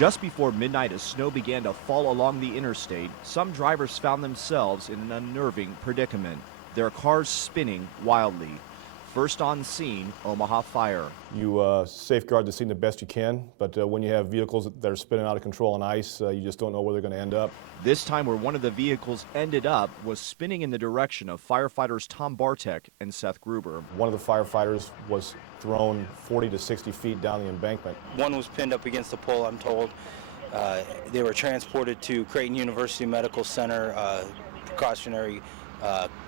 Just before midnight, as snow began to fall along the interstate, some drivers found themselves in an unnerving predicament. Their cars spinning wildly. First on scene, Omaha Fire. You safeguard the scene the best you can, but when you have vehicles that are spinning out of control on ice, you just don't know where they're going to end up. This time where one of the vehicles ended up was spinning in the direction of firefighters Tom Bartek and Seth Gruber. One of the firefighters was thrown 40 to 60 feet down the embankment. One was pinned up against the pole, I'm told. They were transported to Creighton University Medical Center, precautionary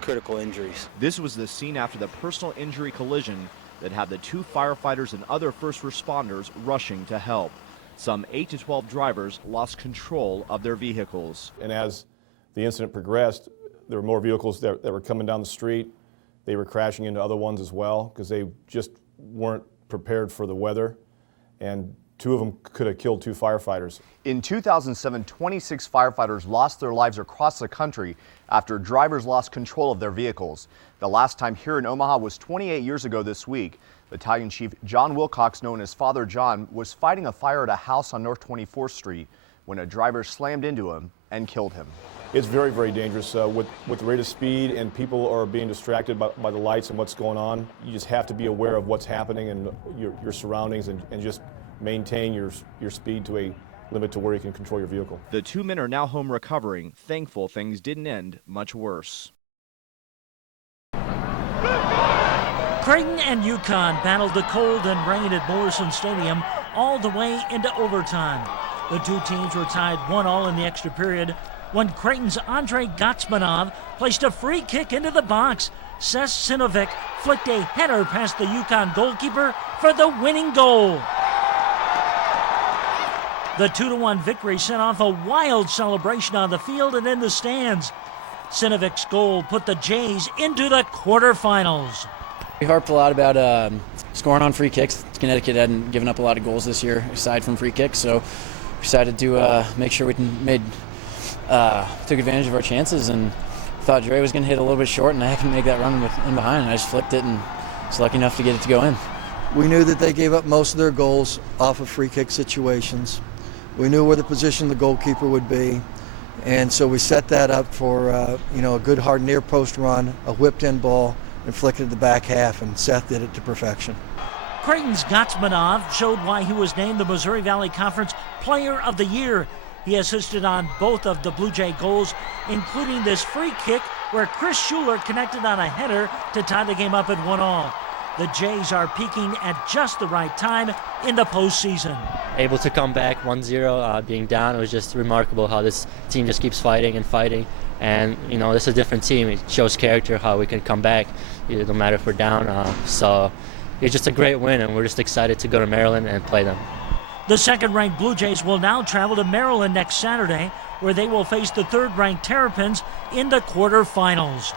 critical injuries. This was the scene after the personal injury collision that had the two firefighters and other first responders rushing to help. Some 8 to 12 drivers lost control of their vehicles. And as the incident progressed, there were more vehicles that were coming down the street. They were crashing into other ones as well because they just weren't prepared for the weather. And 2 of them could have killed 2 firefighters. In 2007, 26 firefighters lost their lives across the country after drivers lost control of their vehicles. The last time here in Omaha was 28 years ago this week. Battalion Chief John Wilcox, known as Father John, was fighting a fire at a house on North 24th Street when a driver slammed into him and killed him. It's very, very dangerous with the rate of speed, and people are being distracted by the lights and what's going on. You just have to be aware of what's happening and your surroundings and just maintain your speed to a limit to where you can control your vehicle. The 2 men are now home recovering, thankful things didn't end much worse. Creighton and UConn battled the cold and rain at Morrison Stadium all the way into overtime. The two teams were tied 1-1 in the extra period when Creighton's Andrei Gatsmanov placed a free kick into the box. Seth Sinovic flicked a header past the UConn goalkeeper for the winning goal. The 2-1 victory sent off a wild celebration on the field and in the stands. Sinovic's goal put the Jays into the quarterfinals. We harped a lot about scoring on free kicks. Connecticut hadn't given up a lot of goals this year aside from free kicks, so we decided to make sure we took advantage of our chances, and thought Dre was going to hit a little bit short, and I happened to make that run in behind, and I just flicked it and was lucky enough to get it to go in. We knew that they gave up most of their goals off of free kick situations. We knew where the position the goalkeeper would be, and so we set that up for a good hard near post run, a whipped in ball, and flicked it to the back half, and Seth did it to perfection. Creighton's Gatsmanov showed why he was named the Missouri Valley Conference Player of the Year. He assisted on both of the Blue Jay goals, including this free kick where Chris Schuler connected on a header to tie the game up at 1-1. The Jays are peaking at just the right time in the postseason. Able to come back 1-0, being down, it was just remarkable how this team just keeps fighting and fighting. And, this is a different team. It shows character how we can come back, no matter if we're down. So it's just a great win, and we're just excited to go to Maryland and play them. The second-ranked Blue Jays will now travel to Maryland next Saturday, where they will face the third-ranked Terrapins in the quarterfinals.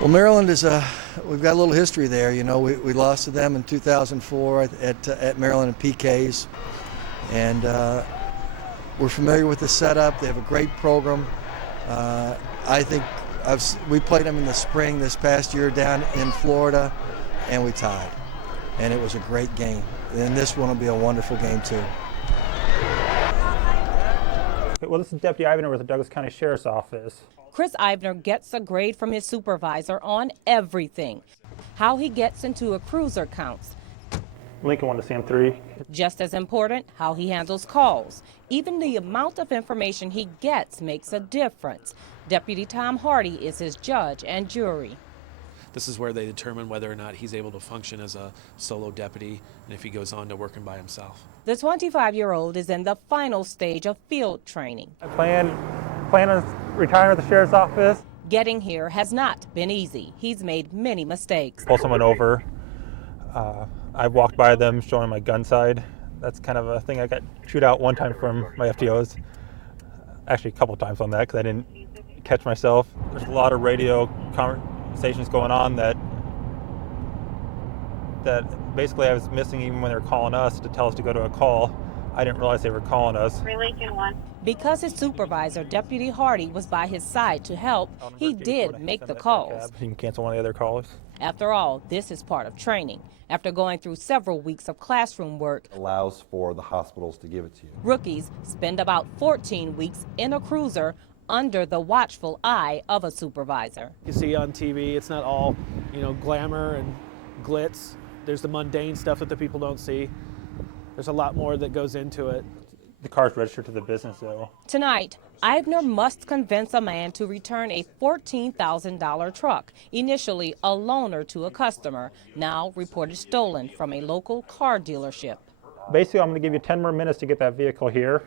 Well, Maryland we've got a little history there. We lost to them in 2004 at Maryland in PKs, and we're familiar with the setup. They have a great program. I think we played them in the spring this past year down in Florida, and we tied, and it was a great game. And this one will be a wonderful game too. Well, this is Deputy Ivner with the Douglas County Sheriff's Office. Chris Ivner gets a grade from his supervisor on everything. How he gets into a cruiser counts. Lincoln 1 to Sam 3. Just as important, how he handles calls. Even the amount of information he gets makes a difference. Deputy Tom Hardy is his judge and jury. This is where they determine whether or not he's able to function as a solo deputy and if he goes on to working by himself. The 25-year-old is in the final stage of field training. I plan on retiring at the Sheriff's Office. Getting here has not been easy. He's made many mistakes. Pull someone over. I've walked by them showing my gun side. That's kind of a thing I got chewed out one time from my FTOs. Actually, a couple times on that because I didn't catch myself. There's a lot of radio conversations going on that basically I was missing even when they were calling us to tell us to go to a call. I didn't realize they were calling us. Because his supervisor, Deputy Hardy, was by his side to help, he did make the calls. You can cancel one of the other calls. After all, this is part of training. After going through several weeks of classroom work, allows for the hospitals to give it to you. rookies spend about 14 weeks in a cruiser under the watchful eye of a supervisor. You see on TV, it's not all, glamour and glitz. There's the mundane stuff that the people don't see. There's a lot more that goes into it. The car's registered to the business, though. Tonight, Eibner must convince a man to return a $14,000 truck, initially a loaner to a customer, now reported stolen from a local car dealership. Basically, I'm going to give you 10 more minutes to get that vehicle here.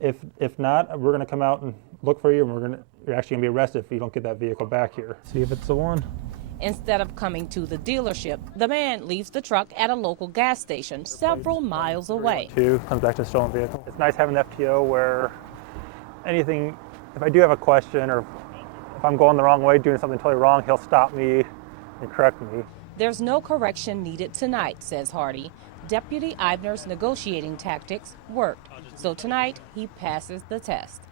If not, we're going to come out and look for you, and you're actually going to be arrested if you don't get that vehicle back here. See if it's the one. Instead of coming to the dealership, the man leaves the truck at a local gas station several miles away. Comes back to the stolen vehicle. It's nice having an FTO where anything, if I do have a question or if I'm going the wrong way, doing something totally wrong, he'll stop me and correct me. There's no correction needed tonight, says Hardy. Deputy Eibner's negotiating tactics worked, so tonight he passes the test.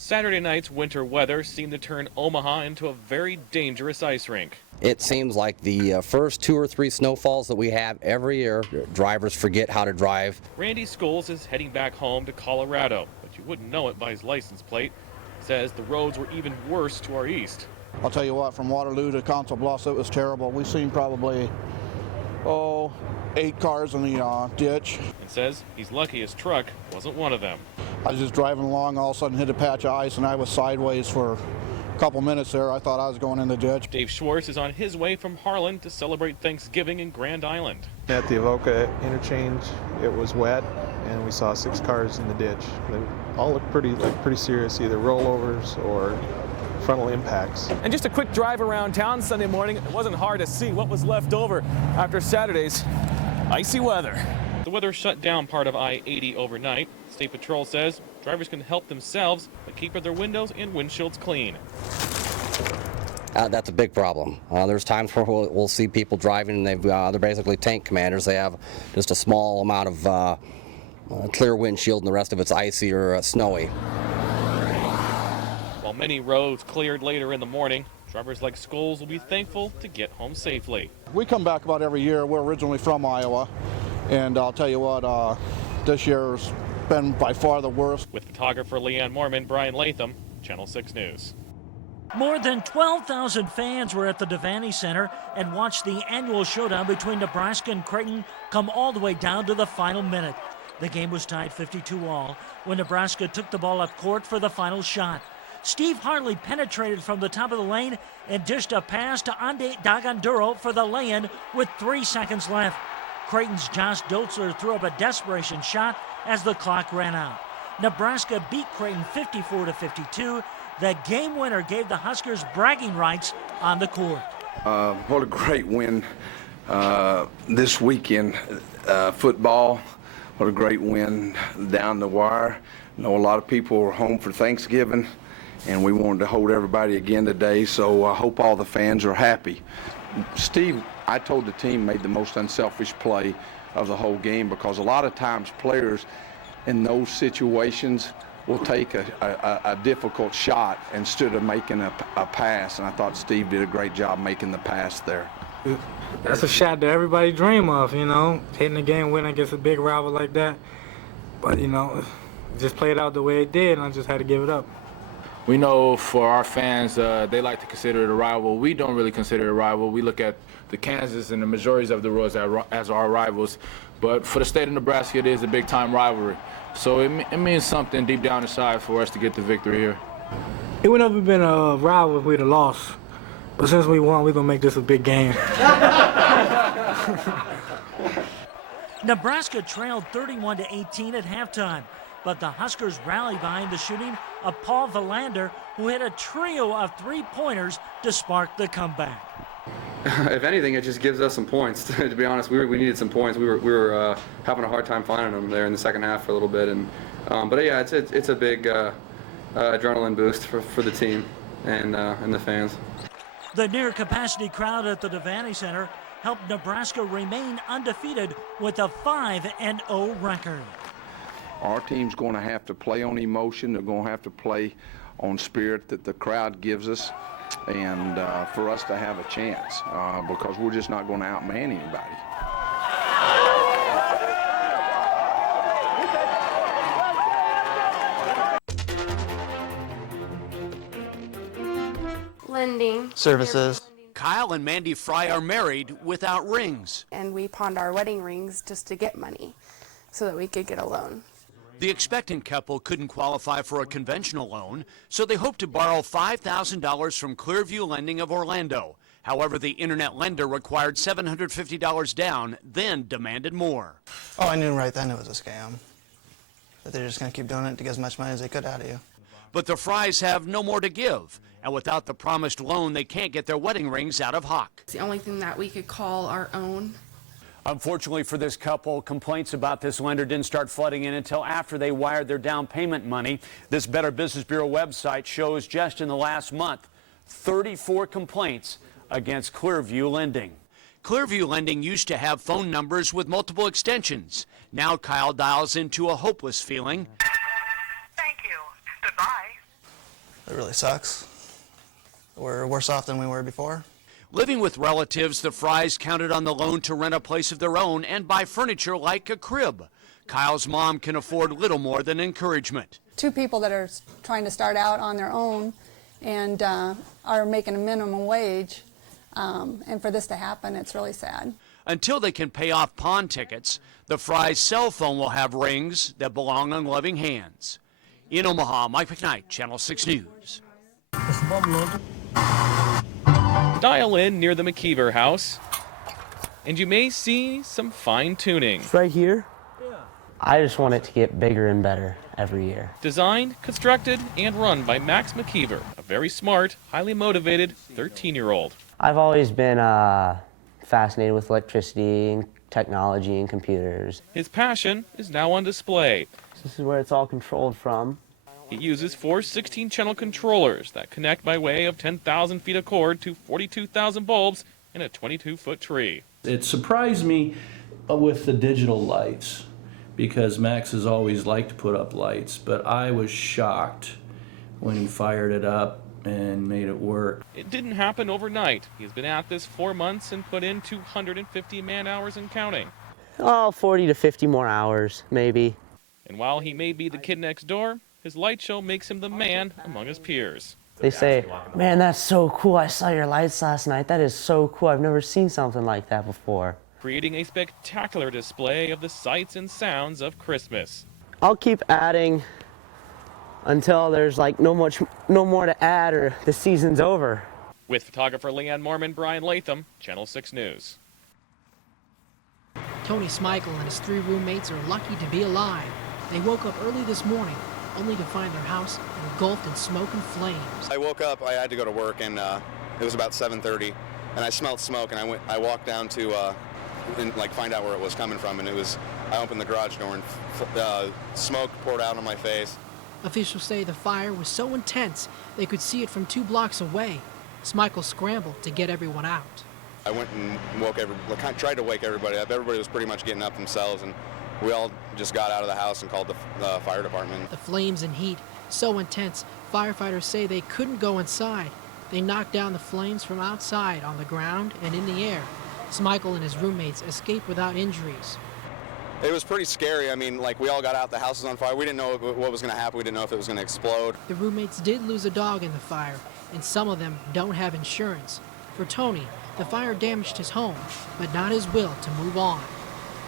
Saturday night's winter weather seemed to turn Omaha into a very dangerous ice rink. It seems like the first 2 or 3 snowfalls that we have every year, drivers forget how to drive. Randy Scholes is heading back home to Colorado, but you wouldn't know it by his license plate. Says the roads were even worse to our east. I'll tell you what, from Waterloo to Council Bluffs, it was terrible. We've seen probably, 8 cars in the ditch. And says he's lucky his truck wasn't one of them. I was just driving along, all of a sudden hit a patch of ice, and I was sideways for a couple minutes there. I thought I was going in the ditch. Dave Schwartz is on his way from Harlan to celebrate Thanksgiving in Grand Island. At the Avoca interchange, it was wet, and we saw 6 cars in the ditch. They all looked pretty serious, either rollovers or frontal impacts. And just a quick drive around town Sunday morning, it wasn't hard to see what was left over after Saturday's icy weather. The weather shut down part of I-80 overnight. State Patrol says drivers can help themselves by keeping their windows and windshields clean. That's a big problem. There's times where we'll see people driving and they're basically tank commanders. They have just a small amount of clear windshield and the rest of it's icy or snowy. While many roads cleared later in the morning, drivers like Scholes will be thankful to get home safely. We come back about every year. We're originally from Iowa, and I'll tell you what, this year's been by far the worst. With photographer Leanne Mormon, Brian Latham, Channel 6 News. More than 12,000 fans were at the Devaney Center and watched the annual showdown between Nebraska and Creighton come all the way down to the final minute. The game was tied 52-all when Nebraska took the ball up court for the final shot. Steve Hartley penetrated from the top of the lane and dished a pass to Ande Daganduro for the lay-in with 3 seconds left. Creighton's Josh Dotzler threw up a desperation shot as the clock ran out. Nebraska beat Creighton 54-52. The game winner gave the Huskers bragging rights on the court. What a great win this weekend. Football, what a great win down the wire. I know a lot of people were home for Thanksgiving, and we wanted to hold everybody again today, so I hope all the fans are happy. Steve, I told the team, made the most unselfish play of the whole game, because a lot of times players in those situations will take a difficult shot instead of making a pass, and I thought Steve did a great job making the pass there. That's a shot that everybody dream of, hitting a game winner against a big rival like that. But, just played out the way it did, and I just had to give it up. We know for our fans, they like to consider it a rival. We don't really consider it a rival. We look at the Kansas and the majorities of the roads as our rivals. But for the state of Nebraska, it is a big-time rivalry. So it means something deep down inside for us to get the victory here. It would never been a rival if we'd have lost. But since we won, we're going to make this a big game. Nebraska trailed 31-18 at halftime, but the Huskers rallied behind the shooting of Paul Valander, who hit a trio of three-pointers to spark the comeback. If anything, it just gives us some points. To be honest, we needed some points. We were having a hard time finding them there in the second half for a little bit, and but yeah, it's a big adrenaline boost for the team and the fans. The near-capacity crowd at the Devaney Center helped Nebraska remain undefeated with a 5-0 record. Our team's going to have to play on emotion. They're going to have to play on spirit that the crowd gives us. and for us to have a chance because we're just not going to outman anybody. Lending. Services. Kyle and Mandy Fry are married without rings. And we pawned our wedding rings just to get money so that we could get a loan. The expectant couple couldn't qualify for a conventional loan, so they hoped to borrow $5,000 from Clearview Lending of Orlando. However, the internet lender required $750 down, then demanded more. Oh, I knew right then it was a scam. That they're just going to keep doing it to get as much money as they could out of you. But the Frys have no more to give, and without the promised loan, they can't get their wedding rings out of Hawk. It's the only thing that we could call our own. Unfortunately for this couple, complaints about this lender didn't start flooding in until after they wired their down payment money. This Better Business Bureau website shows just in the last month, 34 complaints against Clearview Lending. Clearview Lending used to have phone numbers with multiple extensions. Now Kyle dials into a hopeless feeling. Thank you. Goodbye. It really sucks. We're worse off than we were before. Living with relatives, the Frys counted on the loan to rent a place of their own and buy furniture like a crib. Kyle's mom can afford little more than encouragement. Two people that are trying to start out on their own and are making a minimum wage, and for this to happen, it's really sad. Until they can pay off pawn tickets, the Frys' cell phone will have rings that belong in loving hands. In Omaha, Mike McKnight, Channel 6 News. Dial in near the McKeever house, and you may see some fine-tuning. Right here? I just want it to get bigger and better every year. Designed, constructed, and run by Max McKeever, a very smart, highly motivated 13-year-old. I've always been fascinated with electricity and technology and computers. His passion is now on display. This is where it's all controlled from. He uses 4 16-channel controllers that connect by way of 10,000 feet of cord to 42,000 bulbs in a 22-foot tree. It surprised me with the digital lights because Max has always liked to put up lights, but I was shocked when he fired it up and made it work. It didn't happen overnight. He's been at this 4 months and put in 250 man-hours and counting. Oh, 40 to 50 more hours, maybe. And while he may be the kid next door, his light show makes him the man among his peers. They say, man, that's so cool. I saw your lights last night. That is so cool. I've never seen something like that before. Creating a spectacular display of the sights and sounds of Christmas. I'll keep adding until there's like no more to add or the season's over. With photographer Leanne Mormon, Brian Latham, Channel 6 News. Tony Smichael and his 3 roommates are lucky to be alive. They woke up early this morning only to find their house engulfed in smoke and flames. I woke up, I had to go to work, and it was about 7:30, and I smelled smoke, and I walked down to find out where it was coming from, and I opened the garage door, and smoke poured out on my face. Officials say the fire was so intense they could see it from 2 blocks away. Smichael scrambled to get everyone out. I went and tried to wake everybody up. Everybody was pretty much getting up themselves, and we all just got out of the house and called the fire department. The flames and heat, so intense, firefighters say they couldn't go inside. They knocked down the flames from outside, on the ground, and in the air. Smichael and his roommates escaped without injuries. It was pretty scary. I mean, we all got out, the house was on fire. We didn't know what was going to happen. We didn't know if it was going to explode. The roommates did lose a dog in the fire, and some of them don't have insurance. For Tony, the fire damaged his home, but not his will to move on.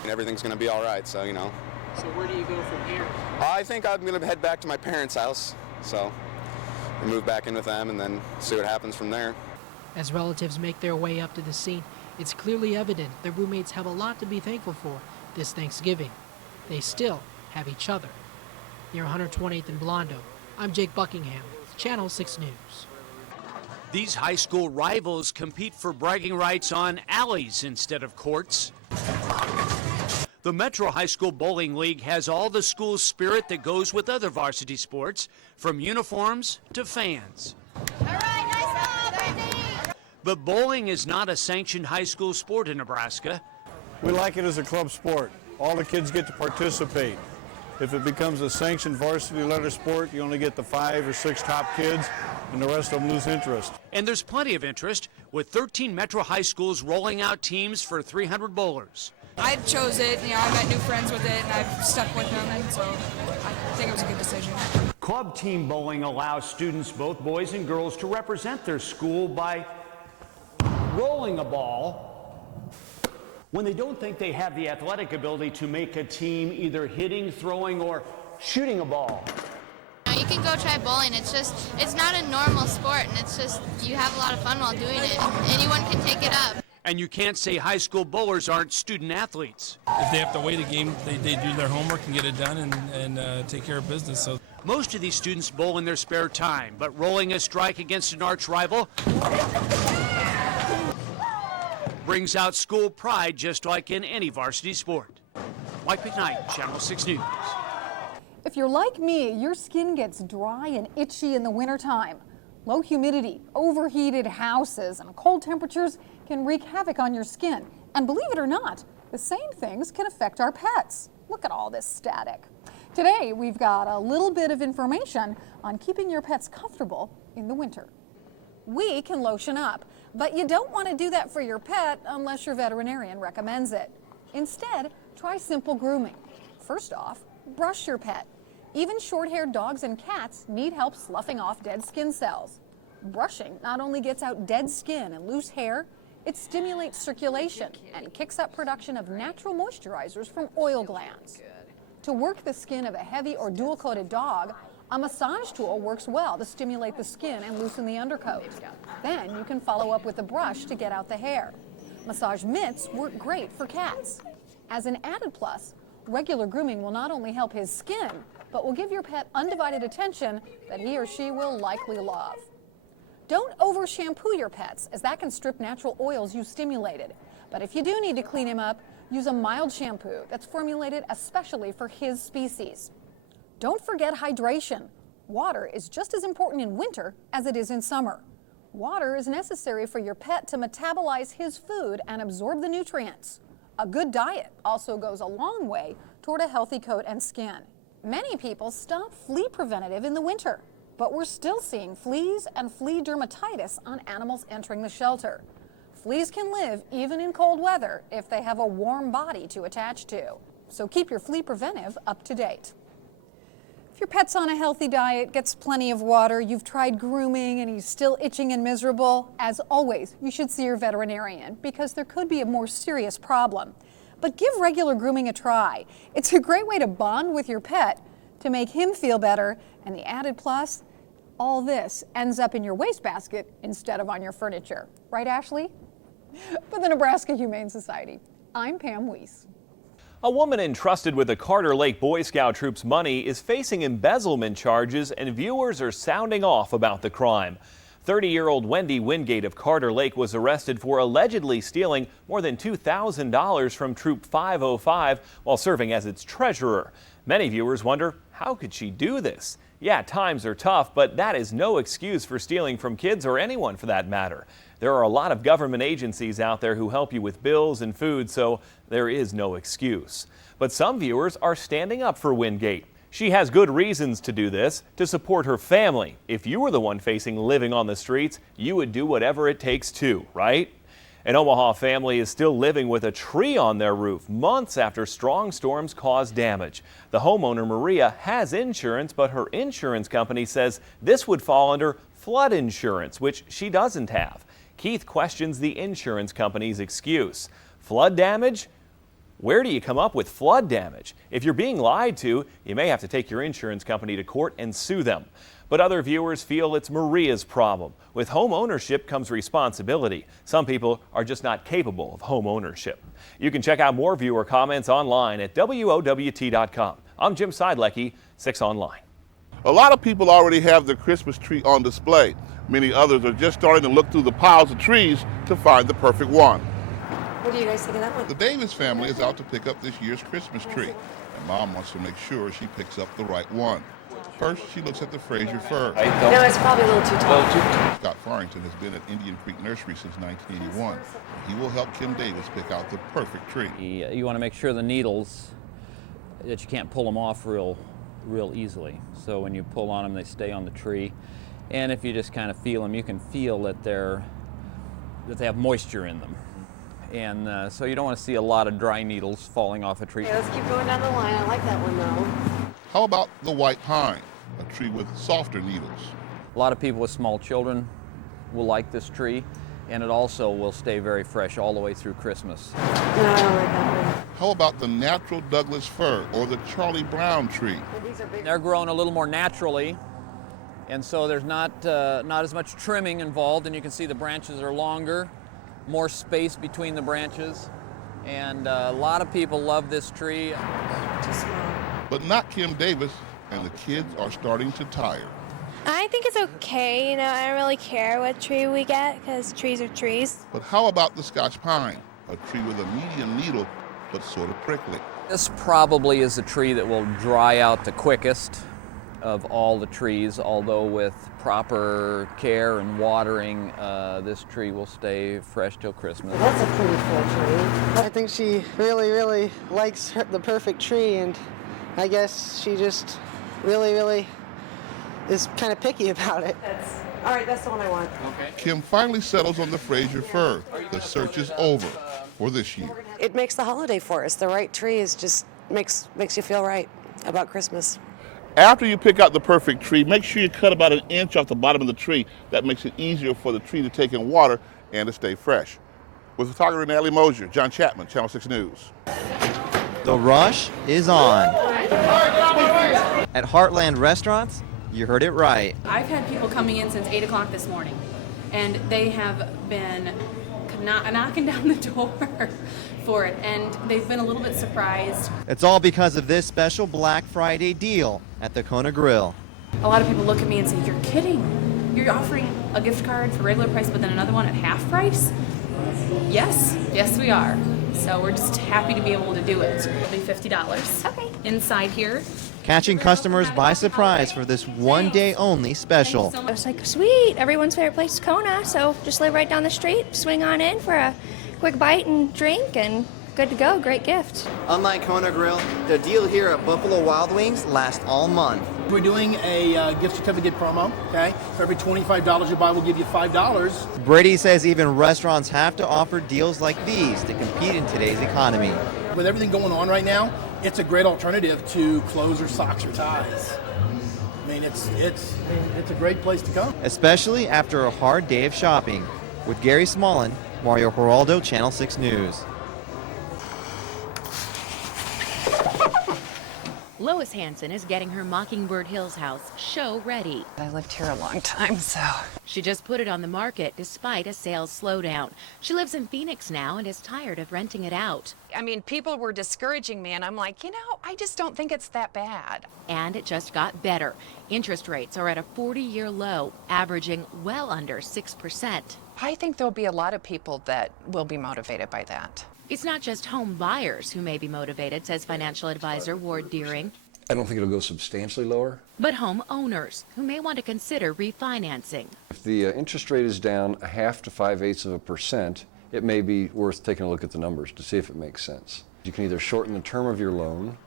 And everything's going to be all right, so, you know. So where do you go from here? I think I'm going to head back to my parents' house, so move back in with them and then see what happens from there. As relatives make their way up to the scene, it's clearly evident the roommates have a lot to be thankful for this Thanksgiving. They still have each other. Near 128th and Blondo, I'm Jake Buckingham, Channel 6 News. These high school rivals compete for bragging rights on alleys instead of courts. The Metro High School Bowling League has all the school's spirit that goes with other varsity sports, from uniforms to fans. All right, nice job, Randy. But bowling is not a sanctioned high school sport in Nebraska. We like it as a club sport. All the kids get to participate. If it becomes a sanctioned varsity letter sport, you only get the 5 or 6 top kids. and the rest of them lose interest. And there's plenty of interest, with 13 Metro high schools rolling out teams for 300 bowlers. I chose it, I met new friends with it, and I've stuck with them, and so I think it was a good decision. Club team bowling allows students, both boys and girls, to represent their school by rolling a ball when they don't think they have the athletic ability to make a team, either hitting, throwing, or shooting a ball. You can go try bowling. It's not a normal sport, and it's just, you have a lot of fun while doing it. Anyone can take it up. And you can't say high school bowlers aren't student athletes. If they have to wait a game, they do their homework and get it done and take care of business. So most of these students bowl in their spare time, but rolling a strike against an arch rival brings out school pride just like in any varsity sport. Mike McKnight, Channel 6 News. If you're like me, your skin gets dry and itchy in the wintertime. Low humidity, overheated houses, and cold temperatures can wreak havoc on your skin. And believe it or not, the same things can affect our pets. Look at all this static. Today, we've got a little bit of information on keeping your pets comfortable in the winter. We can lotion up, but you don't want to do that for your pet unless your veterinarian recommends it. Instead, try simple grooming. First off, brush your pet. Even short-haired dogs and cats need help sloughing off dead skin cells. Brushing not only gets out dead skin and loose hair, it stimulates circulation and kicks up production of natural moisturizers from oil glands. To work the skin of a heavy or dual-coated dog, a massage tool works well to stimulate the skin and loosen the undercoat. Then you can follow up with a brush to get out the hair. Massage mitts work great for cats. As an added plus, regular grooming will not only help his skin, but will give your pet undivided attention that he or she will likely love. Don't over-shampoo your pets, as that can strip natural oils you stimulated. But if you do need to clean him up, use a mild shampoo that's formulated especially for his species. Don't forget hydration. Water is just as important in winter as it is in summer. Water is necessary for your pet to metabolize his food and absorb the nutrients. A good diet also goes a long way toward a healthy coat and skin. Many people stop flea preventative in the winter, but we're still seeing fleas and flea dermatitis on animals entering the shelter. Fleas can live even in cold weather if they have a warm body to attach to. So keep your flea preventive up to date. If your pet's on a healthy diet, gets plenty of water, you've tried grooming and he's still itching and miserable, as always, you should see your veterinarian because there could be a more serious problem. But give regular grooming a try. It's a great way to bond with your pet, to make him feel better, and the added plus, all this ends up in your wastebasket instead of on your furniture. Right, Ashley? For the Nebraska Humane Society, I'm Pam Weiss. A woman entrusted with the Carter Lake Boy Scout Troop's money is facing embezzlement charges, and viewers are sounding off about the crime. 30-year-old Wendy Wingate of Carter Lake was arrested for allegedly stealing more than $2,000 from Troop 505 while serving as its treasurer. Many viewers wonder, how could she do this? Yeah, times are tough, but that is no excuse for stealing from kids or anyone for that matter. There are a lot of government agencies out there who help you with bills and food, so there is no excuse. But some viewers are standing up for Wingate. She has good reasons to do this, to support her family. If you were the one facing living on the streets, you would do whatever it takes too, right? An Omaha family is still living with a tree on their roof months after strong storms caused damage. The homeowner, Maria, has insurance, but her insurance company says this would fall under flood insurance, which she doesn't have. Keith questions the insurance company's excuse. Flood damage? Where do you come up with flood damage? If you're being lied to, you may have to take your insurance company to court and sue them. But other viewers feel it's Maria's problem. With home ownership comes responsibility. Some people are just not capable of home ownership. You can check out more viewer comments online at WOWT.com. I'm Jim Seidlecki, 6 Online. A lot of people already have their Christmas tree on display. Many others are just starting to look through the piles of trees to find the perfect one. What do you guys think of that one? The Davis family is out to pick up this year's Christmas tree, and Mom wants to make sure she picks up the right one. First, she looks at the Fraser fir. No, it's probably a little too tall. Scott Farrington has been at Indian Creek Nursery since 1981. He will help Kim Davis pick out the perfect tree. You want to make sure the needles, that you can't pull them off real easily. So when you pull on them, they stay on the tree. And if you just kind of feel them, you can feel that they have moisture in them. And so you don't want to see a lot of dry needles falling off a tree. Okay, let's keep going down the line. I like that one though. How about the white pine, a tree with softer needles? A lot of people with small children will like this tree, and it also will stay very fresh all the way through Christmas. No, I don't like that one. How about the natural Douglas fir or the Charlie Brown tree? They're grown a little more naturally, and so there's not as much trimming involved, and you can see the branches are longer, more space between the branches, and a lot of people love this tree. But not Kim Davis, and the kids are starting to tire. I think it's okay, I don't really care what tree we get because trees are trees. But how about the Scotch pine, a tree with a medium needle but sort of prickly? This probably is a tree that will dry out the quickest of all the trees, although with proper care and watering, this tree will stay fresh till Christmas. That's a pretty full tree. I think she really likes the perfect tree, and I guess she just really is kind of picky about it. All right, that's the one I want. Okay. Kim finally settles on the Fraser fir. The search is over for this year. It makes the holiday for us. The right tree is just makes you feel right about Christmas. After you pick out the perfect tree, make sure you cut about an inch off the bottom of the tree. That makes it easier for the tree to take in water and to stay fresh. With photographer Natalie Mosier, John Chapman, Channel 6 News. The rush is on. At Heartland Restaurants, you heard it right. I've had people coming in since 8 o'clock this morning, and they have been knocking down the door for it, and they've been a little bit surprised. It's all because of this special Black Friday deal at the Kona Grill. A lot of people look at me and say, "You're kidding. You're offering a gift card for regular price, but then another one at half price?" Yes, we are. So we're just happy to be able to do it. It'll be $50. Okay. Inside here. Catching customers by surprise for this one-day only special. I was like, sweet, everyone's favorite place is Kona, so just live right down the street, swing on in for a quick bite and drink, and good to go, great gift. Unlike Kona Grill, the deal here at Buffalo Wild Wings lasts all month. We're doing a gift certificate promo, okay? For every $25 you buy, we'll give you $5. Brady says even restaurants have to offer deals like these to compete in today's economy. With everything going on right now, it's a great alternative to clothes or socks or ties. I mean, it's a great place to come. Especially after a hard day of shopping. With Gary Smallin, Mario Geraldo, Channel 6 News. Lois Hansen is getting her Mockingbird Hills house show ready. I lived here a long time, so. She just put it on the market despite a sales slowdown. She lives in Phoenix now and is tired of renting it out. I mean, people were discouraging me, and I'm like, I just don't think it's that bad. And it just got better. Interest rates are at a 40-year low, averaging well under 6%. I think there'll be a lot of people that will be motivated by that. It's not just home buyers who may be motivated, says financial advisor Ward Deering. I don't think it'll go substantially lower. But home owners who may want to consider refinancing. If the interest rate is down 0.5 to 0.6%, it may be worth taking a look at the numbers to see if it makes sense. You can either shorten the term of your loan,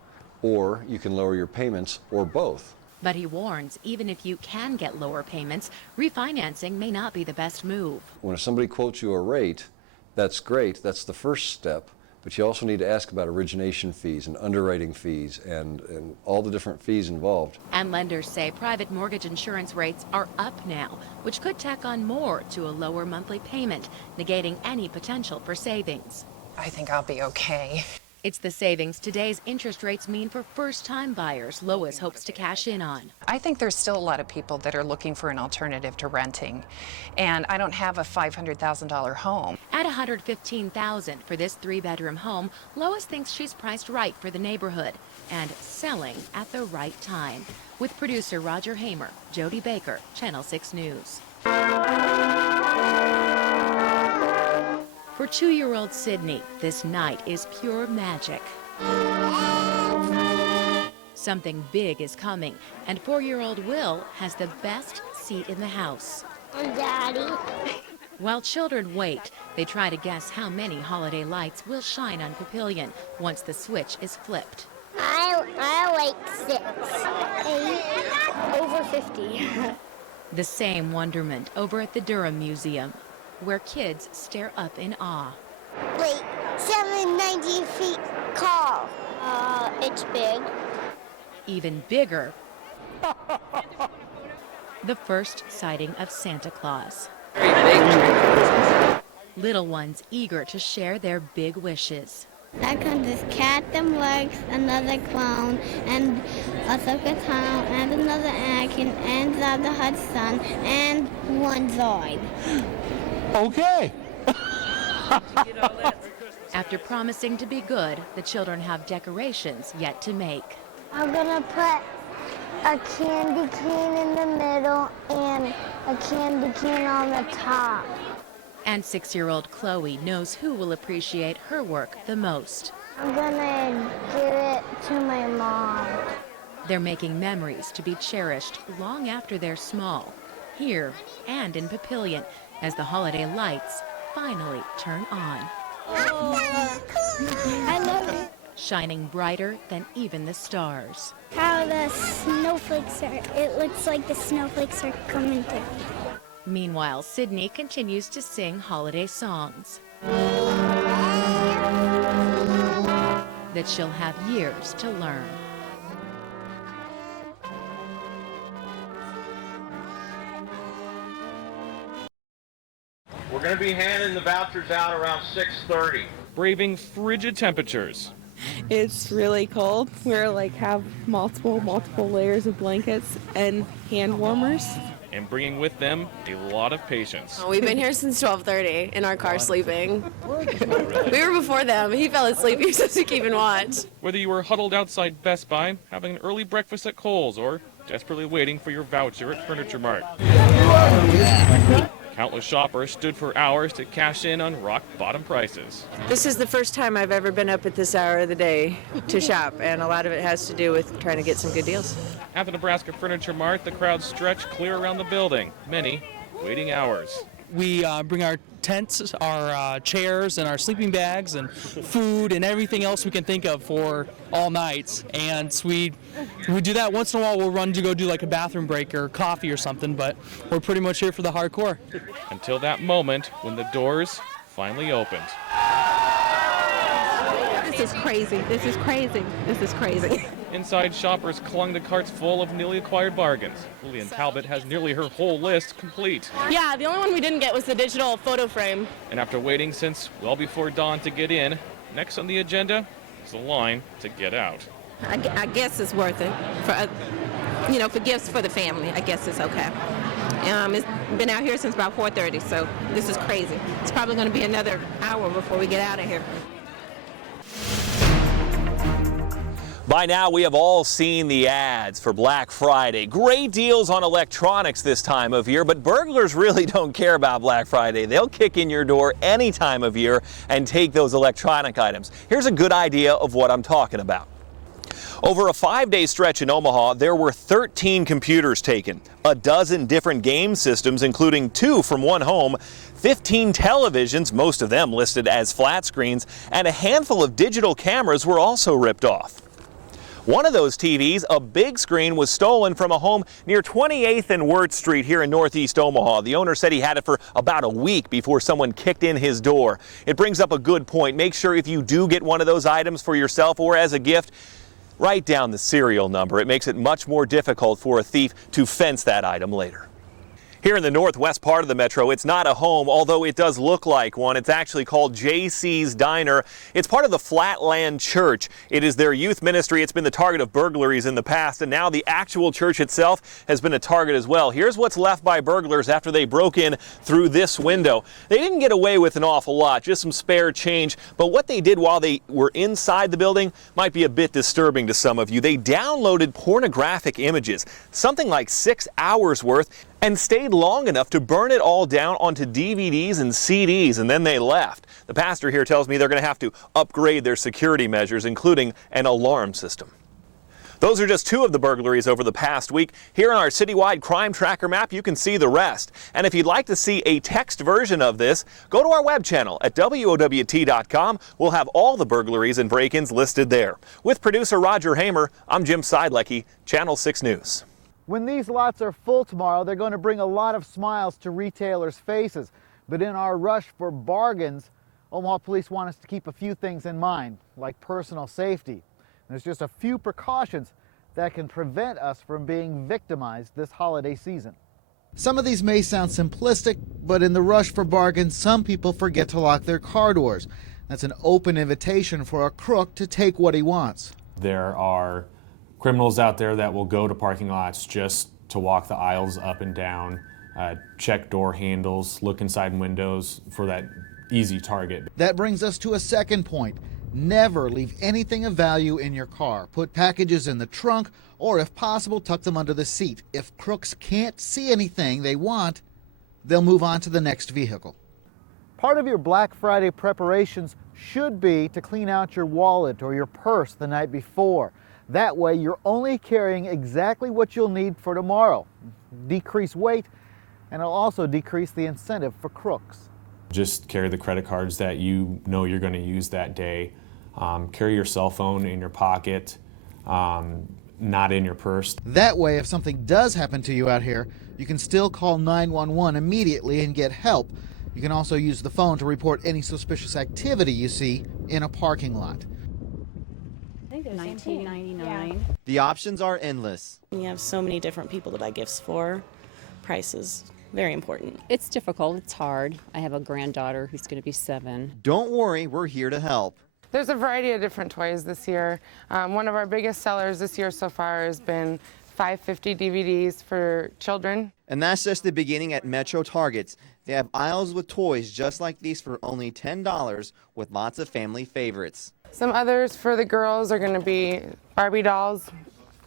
or you can lower your payments, or both. But he warns, even if you can get lower payments, refinancing may not be the best move. When somebody quotes you a rate, that's great, that's the first step, but you also need to ask about origination fees and underwriting fees and all the different fees involved. And lenders say private mortgage insurance rates are up now, which could tack on more to a lower monthly payment, negating any potential for savings. I think I'll be okay. It's the savings today's interest rates mean for first-time buyers Lois hopes to cash in on. I think there's still a lot of people that are looking for an alternative to renting, and I don't have a $500,000 home. At $115,000 for this 3-bedroom home, Lois thinks she's priced right for the neighborhood and selling at the right time. With producer Roger Hamer, Jody Baker, Channel 6 News. For 2-year-old Sydney, this night is pure magic. Something big is coming, and 4-year-old Will has the best seat in the house. Daddy. While children wait, they try to guess how many holiday lights will shine on Papillion once the switch is flipped. I like 6. 8. Over 50. The same wonderment over at the Durham Museum, where kids stare up in awe. Wait, 790 feet tall. It's big. Even bigger, the first sighting of Santa Claus. Little ones eager to share their big wishes. That comes this cat, them legs, another clown, and a Ahsoka Tano, and another Anakin, and Zab the Hutt's son, and one Zoid. Okay. After promising to be good, the children have decorations yet to make. I'm gonna put a candy cane in the middle and a candy cane on the top. And 6-year-old Chloe knows who will appreciate her work the most. I'm gonna give it to my mom. They're making memories to be cherished long after they're small, here and in Papillion, as the holiday lights finally turn on. I love it. Shining brighter than even the stars. How the snowflakes are, it looks like the snowflakes are coming through. Meanwhile, Sydney continues to sing holiday songs that she'll have years to learn. We're going to be handing the vouchers out around 6:30. Braving frigid temperatures. It's really cold. We're have multiple layers of blankets and hand warmers. And bringing with them a lot of patience. We've been here since 12:30 in our car sleeping. We were before them. He fell asleep. He was supposed to keep and watch. Whether you were huddled outside Best Buy, having an early breakfast at Kohl's, or desperately waiting for your voucher at Furniture Mart. Countless shoppers stood for hours to cash in on rock-bottom prices. This is the first time I've ever been up at this hour of the day to shop, and a lot of it has to do with trying to get some good deals. At the Nebraska Furniture Mart, the crowd stretched clear around the building, many waiting hours. We bring our tents, our chairs, and our sleeping bags, and food, and everything else we can think of for all nights. And we do that once in a while. We'll run to go do a bathroom break or coffee or something, but we're pretty much here for the hardcore. Until that moment when the doors finally opened. This is crazy. This is crazy. This is crazy. Inside, shoppers clung to carts full of newly acquired bargains. Lillian Talbot has nearly her whole list complete. Yeah, the only one we didn't get was the digital photo frame. And after waiting since well before dawn to get in, next on the agenda is a line to get out. I guess it's worth it for gifts for the family. I guess it's okay. It's been out here since about 4:30, so this is crazy. It's probably going to be another hour before we get out of here. By now, we have all seen the ads for Black Friday. Great deals on electronics this time of year, but burglars really don't care about Black Friday. They'll kick in your door any time of year and take those electronic items. Here's a good idea of what I'm talking about. Over a 5-day stretch in Omaha, there were 13 computers taken, a dozen different game systems, including 2 from one home, 15 televisions, most of them listed as flat screens, and a handful of digital cameras were also ripped off. One of those TVs, a big screen, was stolen from a home near 28th and Wirt Street here in northeast Omaha. The owner said he had it for about a week before someone kicked in his door. It brings up a good point. Make sure if you do get one of those items for yourself or as a gift, write down the serial number. It makes it much more difficult for a thief to fence that item later. Here in the northwest part of the metro, it's not a home, although it does look like one. It's actually called JC's Diner. It's part of the Flatland Church. It is their youth ministry. It's been the target of burglaries in the past, and now the actual church itself has been a target as well. Here's what's left by burglars after they broke in through this window. They didn't get away with an awful lot, just some spare change, but what they did while they were inside the building might be a bit disturbing to some of you. They downloaded pornographic images, something like 6 hours worth, and stayed long enough to burn it all down onto DVDs and CDs, and then they left. The pastor here tells me they're going to have to upgrade their security measures, including an alarm system. Those are just 2 of the burglaries over the past week. Here on our citywide crime tracker map, you can see the rest. And if you'd like to see a text version of this, go to our web channel at WOWT.com. We'll have all the burglaries and break-ins listed there. With producer Roger Hamer, I'm Jim Seidlecki, Channel 6 News. When these lots are full tomorrow, they're going to bring a lot of smiles to retailers' faces. But in our rush for bargains, Omaha police want us to keep a few things in mind, like personal safety. There's just a few precautions that can prevent us from being victimized this holiday season. Some of these may sound simplistic, but in the rush for bargains, some people forget to lock their car doors. That's an open invitation for a crook to take what he wants. There are criminals out there that will go to parking lots just to walk the aisles up and down, check door handles, look inside windows for that easy target. That brings us to a second point. Never leave anything of value in your car. Put packages in the trunk, or if possible, tuck them under the seat. If crooks can't see anything they want, they'll move on to the next vehicle. Part of your Black Friday preparations should be to clean out your wallet or your purse the night before. That way, you're only carrying exactly what you'll need for tomorrow. Decrease weight, and it'll also decrease the incentive for crooks. Just carry the credit cards that you know you're going to use that day. Carry your cell phone in your pocket, not in your purse. That way, if something does happen to you out here, you can still call 911 immediately and get help. You can also use the phone to report any suspicious activity you see in a parking lot. I think $19.99. The options are endless. You have so many different people to buy gifts for. Price is very important. It's difficult. It's hard. I have a granddaughter who's going to be 7. Don't worry, we're here to help. There's a variety of different toys this year. One of our biggest sellers this year so far has been 550 DVDs for children. And that's just the beginning at Metro Targets. They have aisles with toys just like these for only $10 with lots of family favorites. Some others for the girls are going to be Barbie dolls,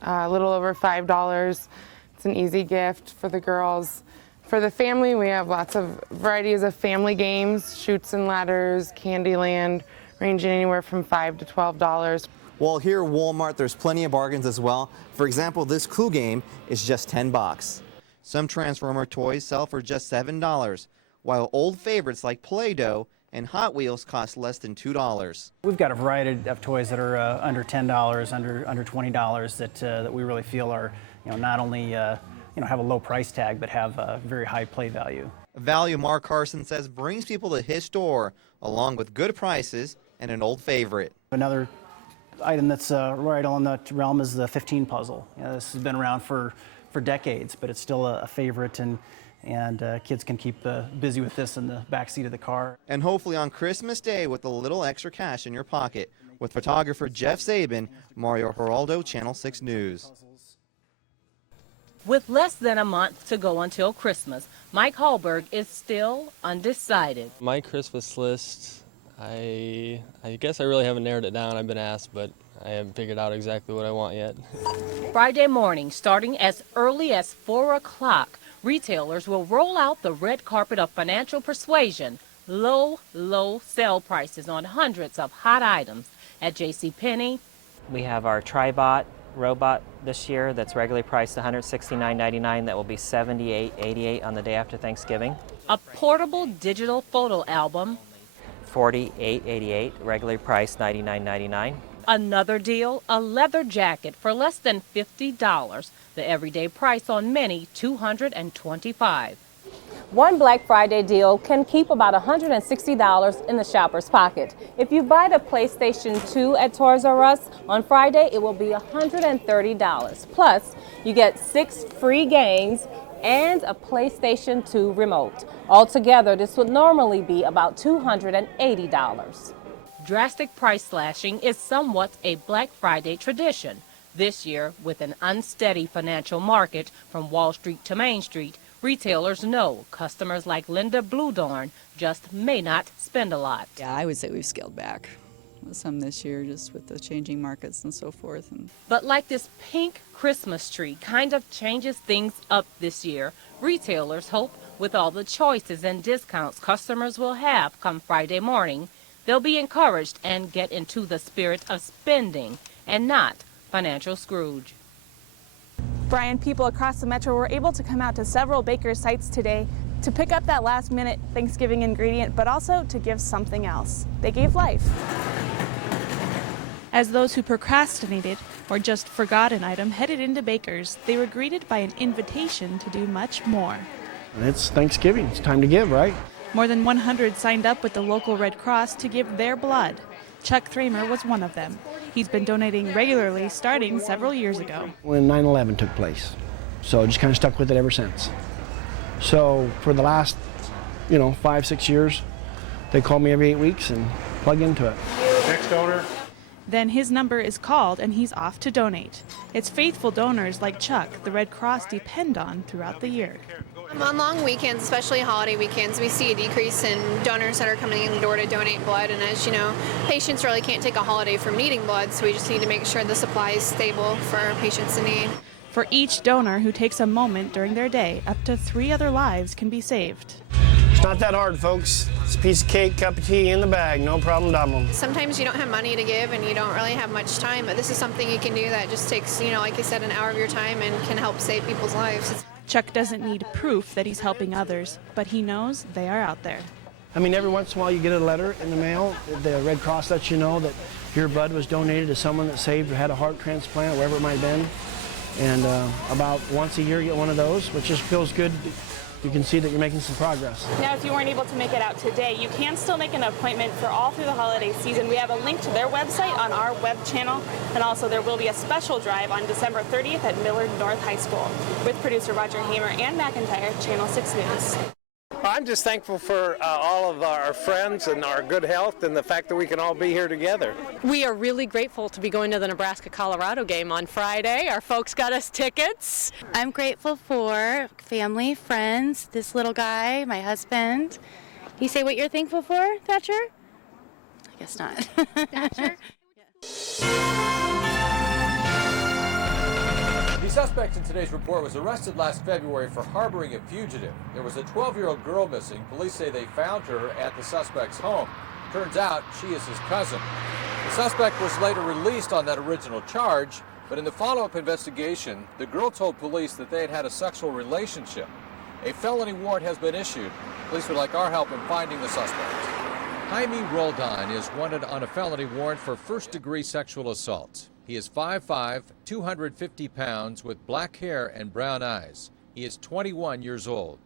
a little over $5. It's an easy gift for the girls. For the family, we have lots of varieties of family games, Chutes and Ladders, Candyland, ranging anywhere from $5 to $12. Well, here at Walmart, there's plenty of bargains as well. For example, this Clue game is just $10. Some Transformer toys sell for just $7, while old favorites like Play-Doh and Hot Wheels cost less than $2. We've got a variety of toys that are under $10, under $20 that we really feel are, not only have a low price tag, but have a very high play value. A value Mark Carson says brings people to his store, along with good prices and an old favorite. Another item that's right on that realm is the 15 puzzle. This has been around for decades, but it's still a favorite, and kids can keep busy with this in the back seat of the car. And hopefully on Christmas Day with a little extra cash in your pocket. With photographer Jeff Sabin, Mario Geraldo, Channel 6 News. With less than a month to go until Christmas, Mike Hallberg is still undecided. My Christmas list, I guess I really haven't narrowed it down. I've been asked, but I haven't figured out exactly what I want yet. Friday morning, starting as early as 4 o'clock, retailers will roll out the red carpet of financial persuasion. Low sale prices on hundreds of hot items at JCPenney. We have our Tribot robot this year that's regularly priced $169.99. That will be $78.88 on the day after Thanksgiving. A portable digital photo album. $48.88, regularly priced $99.99. Another deal, a leather jacket for less than $50. The everyday price on many, $225. One Black Friday deal can keep about $160 in the shopper's pocket. If you buy the PlayStation 2 at Toys R Us on Friday, it will be $130. Plus, you get 6 free games and a PlayStation 2 remote. Altogether, this would normally be about $280. Drastic price slashing is somewhat a Black Friday tradition. This year, with an unsteady financial market from Wall Street to Main Street, retailers know customers like Linda Bludorn just may not spend a lot. Yeah, I would say we've scaled back some this year just with the changing markets and so forth. But like this pink Christmas tree kind of changes things up this year, retailers hope with all the choices and discounts customers will have come Friday morning, they'll be encouraged and get into the spirit of spending and not financial Scrooge. Brian, people across the metro were able to come out to several Baker's sites today to pick up that last-minute Thanksgiving ingredient, but also to give something else. They gave life. As those who procrastinated or just forgot an item headed into Baker's, they were greeted by an invitation to do much more. It's Thanksgiving. It's time to give, right? More than 100 signed up with the local Red Cross to give their blood. Chuck Thramer was one of them. He's been donating regularly starting several years ago. When 9/11 took place. So I just kind of stuck with it ever since. So for the last, 5-6 years, they call me every 8 weeks and plug into it. Next donor. Then his number is called and he's off to donate. It's faithful donors like Chuck the Red Cross depend on throughout the year. On long weekends, especially holiday weekends, we see a decrease in donors that are coming in the door to donate blood. And as you know, patients really can't take a holiday from needing blood, so we just need to make sure the supply is stable for patients in need. For each donor who takes a moment during their day, up to 3 other lives can be saved. It's not that hard, folks. It's a piece of cake, cup of tea in the bag, no problem, damo. Sometimes you don't have money to give and you don't really have much time, but this is something you can do that just takes, like I said, an hour of your time and can help save people's lives. Chuck doesn't need proof that he's helping others, but he knows they are out there. I mean, every once in a while you get a letter in the mail. The Red Cross lets you know that your blood was donated to someone that saved or had a heart transplant, wherever it might have been. And about once a year you get one of those, which just feels good. You can see that you're making some progress. Now, if you weren't able to make it out today, you can still make an appointment for all through the holiday season. We have a link to their website on our web channel, and also there will be a special drive on December 30th at Millard North High School. With producer Roger Hamer and McIntyre, Channel 6 News. I'm just thankful for all of our friends and our good health and the fact that we can all be here together. We are really grateful to be going to the Nebraska-Colorado game on Friday. Our folks got us tickets. I'm grateful for family, friends, this little guy, my husband. You say what you're thankful for, Thatcher? I guess not. Thatcher? The suspect in today's report was arrested last February for harboring a fugitive. There was a 12-year-old girl missing. Police say they found her at the suspect's home. Turns out she is his cousin. The suspect was later released on that original charge, but in the follow-up investigation, the girl told police that they had had a sexual relationship. A felony warrant has been issued. Police would like our help in finding the suspect. Jaime Roldan is wanted on a felony warrant for first-degree sexual assault. He is 5'5", 250 pounds, with black hair and brown eyes. He is 21 years old.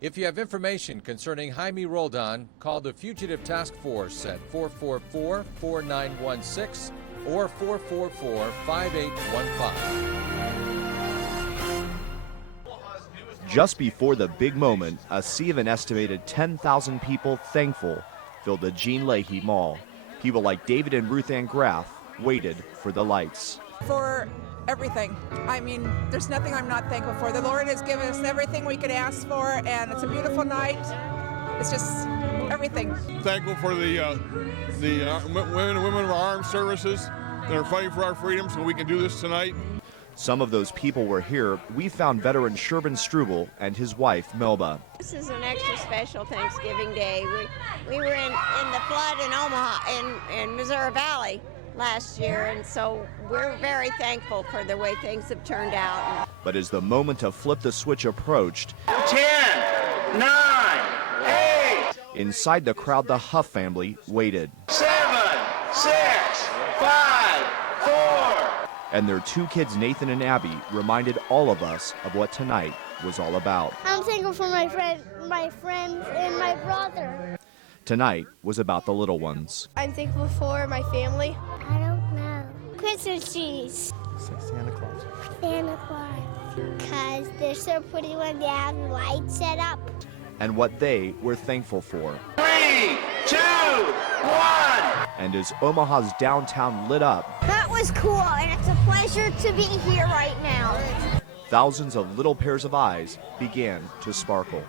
If you have information concerning Jaime Roldan, call the Fugitive Task Force at 444-4916 or 444-5815. Just before the big moment, a sea of an estimated 10,000 people thankful filled the Jean Leahy Mall. People like David and Ruth Ann Graff waited for the lights. For everything. I mean, there's nothing I'm not thankful for. The Lord has given us everything we could ask for, and it's a beautiful night. It's just everything. Thankful for the women and women of our armed services that are fighting for our freedom so we can do this tonight. Some of those people were here. We found veteran Sherman Struble and his wife, Melba. This is an extra special Thanksgiving Day. We were in the flood in Omaha, in Missouri Valley last year, and so we're very thankful for the way things have turned out. But as the moment to flip the switch approached, 10, 9, 8. Inside the crowd, the Huff family waited. 7, 6, 5, 4. And their 2 kids, Nathan and Abby, reminded all of us of what tonight was all about. I'm thankful for my friends and my brother. Tonight was about the little ones. I'm thankful for my family. I don't know. Christmas trees. Santa Claus. Santa Claus. Because they're so pretty when they have lights set up. And what they were thankful for. 3, 2, 1. And as Omaha's downtown lit up, That was cool, and it's a pleasure to be here right now. thousands of little pairs of eyes began to sparkle.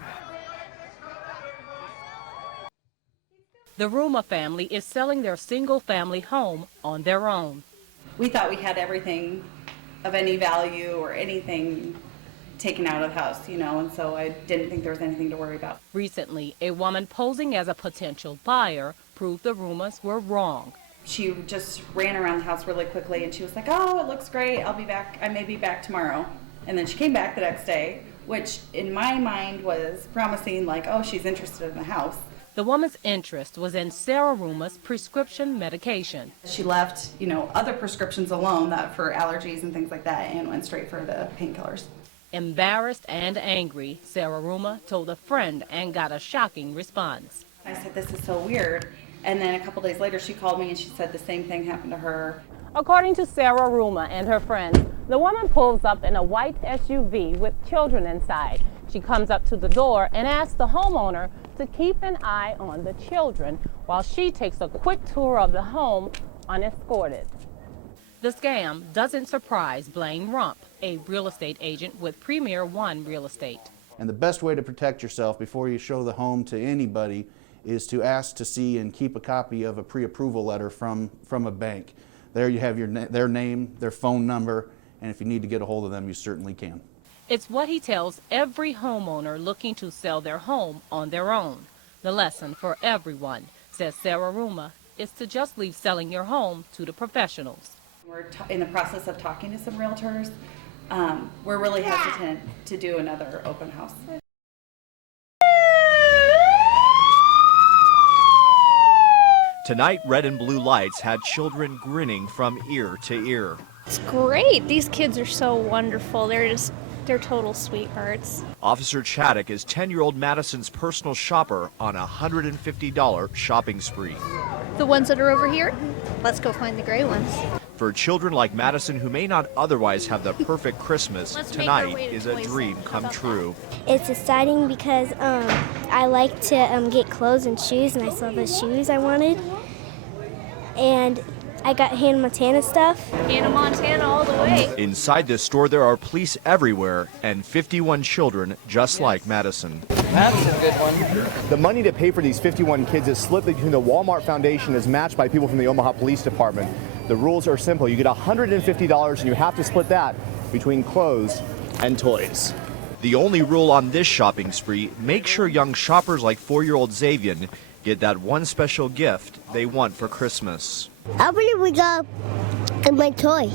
The Ruma family is selling their single-family home on their own. We thought we had everything of any value or anything taken out of the house, and so I didn't think there was anything to worry about. Recently, a woman posing as a potential buyer proved the Rumas were wrong. She just ran around the house really quickly and she was like, "Oh, it looks great. I'll be back. I may be back tomorrow." And then she came back the next day, which in my mind was promising, like, oh, she's interested in the house. The woman's interest was in Sarah Ruma's prescription medication. She left, other prescriptions alone that for allergies and things like that and went straight for the painkillers. Embarrassed and angry, Sarah Ruma told a friend and got a shocking response. I said, this is so weird. And then a couple days later, she called me and she said the same thing happened to her. According to Sarah Ruma and her friends, the woman pulls up in a white SUV with children inside. She comes up to the door and asks the homeowner to keep an eye on the children while she takes a quick tour of the home unescorted. The scam doesn't surprise Blaine Rump, a real estate agent with Premier One Real Estate. And the best way to protect yourself before you show the home to anybody is to ask to see and keep a copy of a pre-approval letter from a bank. There you have their name, their phone number, and if you need to get a hold of them, you certainly can. It's what he tells every homeowner looking to sell their home on their own. The lesson for everyone, says Sarah Ruma, is to just leave selling your home to the professionals. We're in the process of talking to some realtors. We're really hesitant to do another open house. Tonight, red and blue lights had children grinning from ear to ear. It's great. These kids are so wonderful. They're total sweethearts. Officer Chaddock is 10-year-old Madison's personal shopper on a $150 shopping spree. The ones that are over here, let's go find the gray ones. For children like Madison who may not otherwise have the perfect Christmas, tonight is a dream come true. It's exciting because I like to get clothes and shoes, and I saw the shoes I wanted. And I got Hannah Montana stuff. Hannah Montana all the way. Inside this store, there are police everywhere and 51 children just like Madison. That's a good one. The money to pay for these 51 kids is split between the Walmart Foundation is matched by people from the Omaha Police Department. The rules are simple. You get $150 and you have to split that between clothes and toys. The only rule on this shopping spree, make sure young shoppers like 4-year-old Xavian get that one special gift they want for Christmas. I believe we got my toy.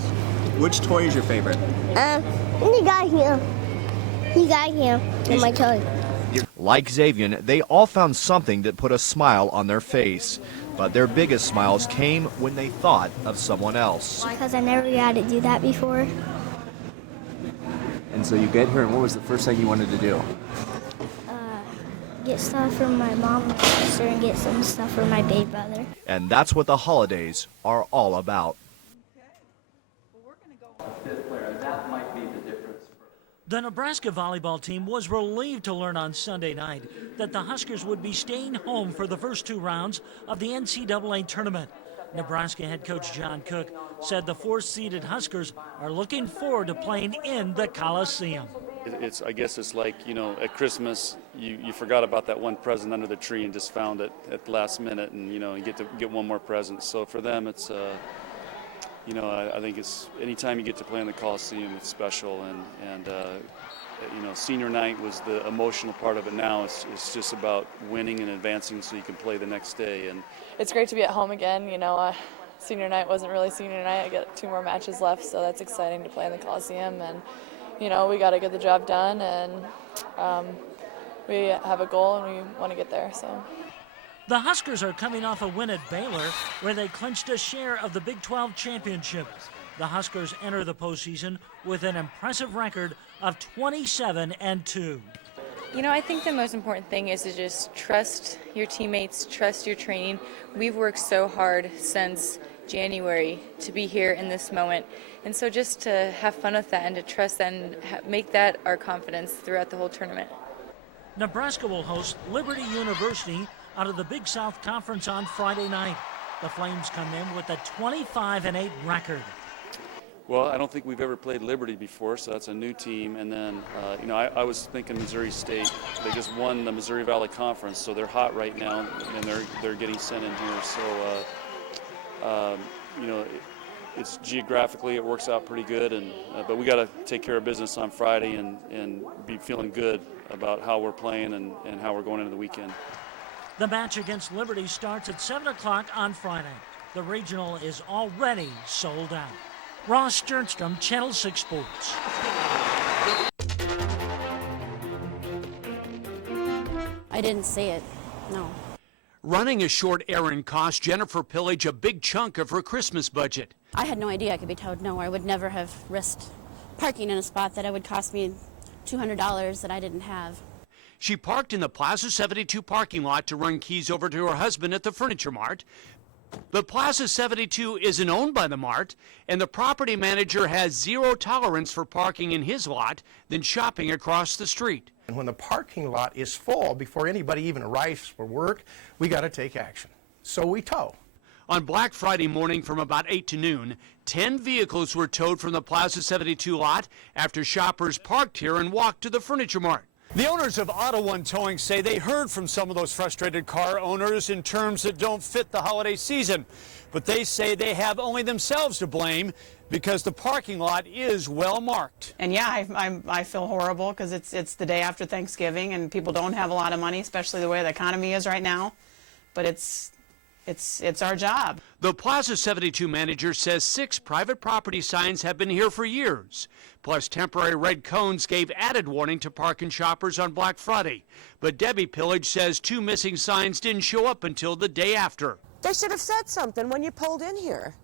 Which toy is your favorite? You got him. You got him in my toy. Like Xavian, they all found something that put a smile on their face. But their biggest smiles came when they thought of someone else. Because I never got to do that before. And so you get here, and what was the first thing you wanted to do? Get stuff from my mom and sister and get some stuff for my baby brother. And that's what the holidays are all about. The Nebraska volleyball team was relieved to learn on Sunday night that the Huskers would be staying home for the first 2 rounds of the NCAA tournament. Nebraska head coach John Cook said the 4th-seeded Huskers are looking forward to playing in the Coliseum. I guess it's like, at Christmas, you forgot about that one present under the tree and just found it at the last minute, and, you get to get one more present. So for them, it's, I think it's anytime you get to play in the Coliseum, it's special. And senior night was the emotional part of it. Now it's just about winning and advancing so you can play the next day. And it's great to be at home again. Senior night wasn't really senior night. I got 2 more matches left, so that's exciting to play in the Coliseum. And we got to get the job done, and we have a goal and we want to get there. So. The Huskers are coming off a win at Baylor, where they clinched a share of the Big 12 championship. The Huskers enter the postseason with an impressive record of 27-2. I think the most important thing is to just trust your teammates, trust your training. We've worked so hard since January to be here in this moment. And so just to have fun with that and to trust that and make that our confidence throughout the whole tournament. Nebraska will host Liberty University out of the Big South Conference on Friday night. The Flames come in with a 25-8 record. Well, I don't think we've ever played Liberty before, so that's a new team. And then, I was thinking Missouri State. They just won the Missouri Valley Conference, so they're hot right now, and they're getting sent in here. So, it's geographically it works out pretty good, and but we got to take care of business on Friday and be feeling good about how we're playing and how we're going into the weekend. The match against Liberty starts at 7 o'clock on Friday. The regional is already sold out. Ross Sternstrom, Channel 6 Sports. I didn't see it, no. Running a short errand cost Jennifer Pillage a big chunk of her Christmas budget. I had no idea I could be towed. No, I would never have risked parking in a spot that it would cost me $200 that I didn't have. She parked in the Plaza 72 parking lot to run keys over to her husband at the Furniture Mart. But Plaza 72 isn't owned by the Mart, and the property manager has zero tolerance for parking in his lot than shopping across the street. And when the parking lot is full, before anybody even arrives for work, we got to take action. So we tow. On Black Friday morning from about 8 to noon, 10 vehicles were towed from the Plaza 72 lot after shoppers parked here and walked to the Furniture Mart. The owners of Auto One Towing say they heard from some of those frustrated car owners in terms that don't fit the holiday season. But they say they have only themselves to blame because the parking lot is well marked. And yeah, I feel horrible because it's the day after Thanksgiving and people don't have a lot of money, especially the way the economy is right now. But it's our job. The Plaza 72 manager says 6 private property signs have been here for years. Plus, temporary red cones gave added warning to parking shoppers on Black Friday. But Debbie Pillage says 2 missing signs didn't show up until the day after. They should have said something when you pulled in here.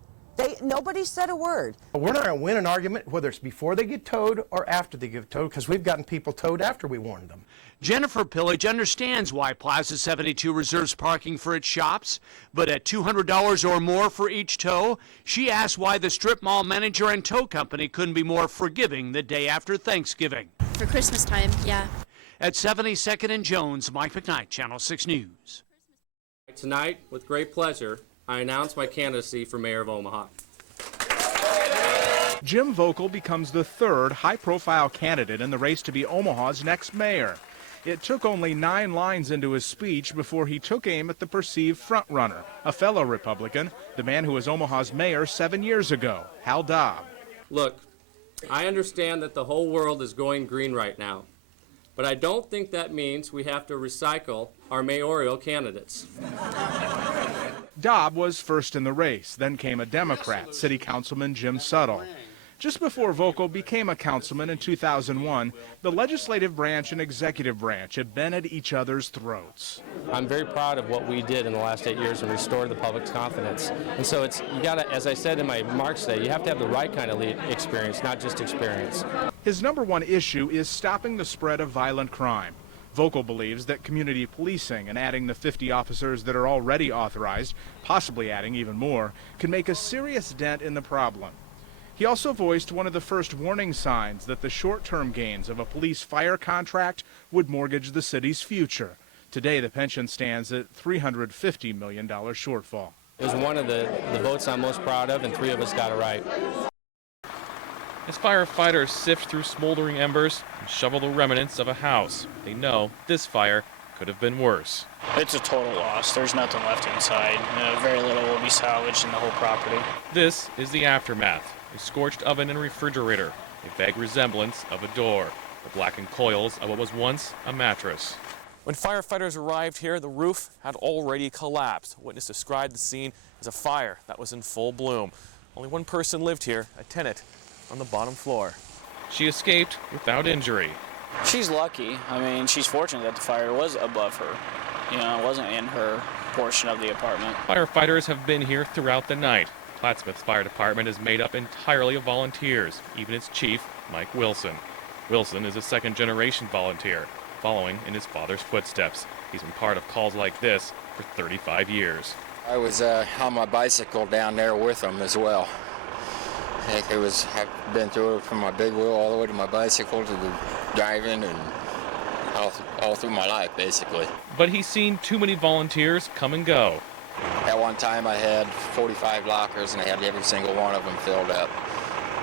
Nobody said a word. We're not going to win an argument whether it's before they get towed or after they get towed, because we've gotten people towed after we warned them. Jennifer Pillage understands why Plaza 72 reserves parking for its shops, but at $200 or more for each tow, she asked why the strip mall manager and tow company couldn't be more forgiving the day after Thanksgiving. For Christmas time, yeah. At 72nd and Jones, Mike McKnight, Channel 6 News. Tonight, with great pleasure, I announce my candidacy for mayor of Omaha. Jim Voelkel becomes the 3rd high-profile candidate in the race to be Omaha's next mayor. It took only 9 lines into his speech before he took aim at the perceived frontrunner, a fellow Republican, the man who was Omaha's mayor 7 years ago, Hal Dobb. Look, I understand that the whole world is going green right now, but I don't think that means we have to recycle our mayoral candidates. Dobb was first in the race, then came a Democrat, City Councilman Jim Suttle. Just before Voelkel became a councilman in 2001, the legislative branch and executive branch had been at each other's throats. I'm very proud of what we did in the last 8 years and restored the public's confidence. And so you gotta, as I said in my remarks today, you have to have the right kind of experience, not just experience. His number one issue is stopping the spread of violent crime. Voelkel believes that community policing and adding the 50 officers that are already authorized, possibly adding even more, can make a serious dent in the problem. He also voiced one of the first warning signs that the short-term gains of a police fire contract would mortgage the city's future. Today, the pension stands at $350 million shortfall. It was one of the votes I'm most proud of, and 3 of us got it right. As firefighters sift through smoldering embers and shovel the remnants of a house, they know this fire could have been worse. It's a total loss. There's nothing left inside. Very little will be salvaged in the whole property. This is the aftermath. A scorched oven and refrigerator, a vague resemblance of a door, the blackened coils of what was once a mattress. When firefighters arrived here, the roof had already collapsed. Witnesses described the scene as a fire that was in full bloom. Only one person lived here, a tenant on the bottom floor. She escaped without injury. She's lucky. I mean, she's fortunate that the fire was above her. You know, it wasn't in her portion of the apartment. Firefighters have been here throughout the night. Plattsmouth's fire department is made up entirely of volunteers, even its chief, Mike Wilson. Wilson is a second-generation volunteer, following in his father's footsteps. He's been part of calls like this for 35 years. I was on my bicycle down there with them as well. I've been through it from my big wheel all the way to my bicycle to the driving and all through my life, basically. But he's seen too many volunteers come and go. At one time I had 45 lockers and I had every single one of them filled up.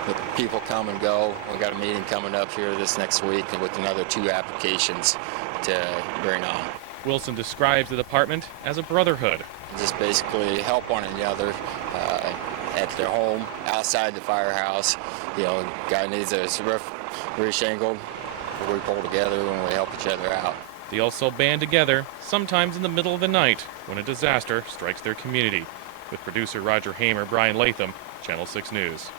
But people come and go. We got a meeting coming up here this next week with another 2 applications to bring on. Wilson describes the department as a brotherhood. Just basically help one another at their home, outside the firehouse. You know, guy needs a roof reshingled. We pull together and we help each other out. They also band together, sometimes in the middle of the night, when a disaster strikes their community. With producer Roger Hamer, Brian Latham, Channel 6 News.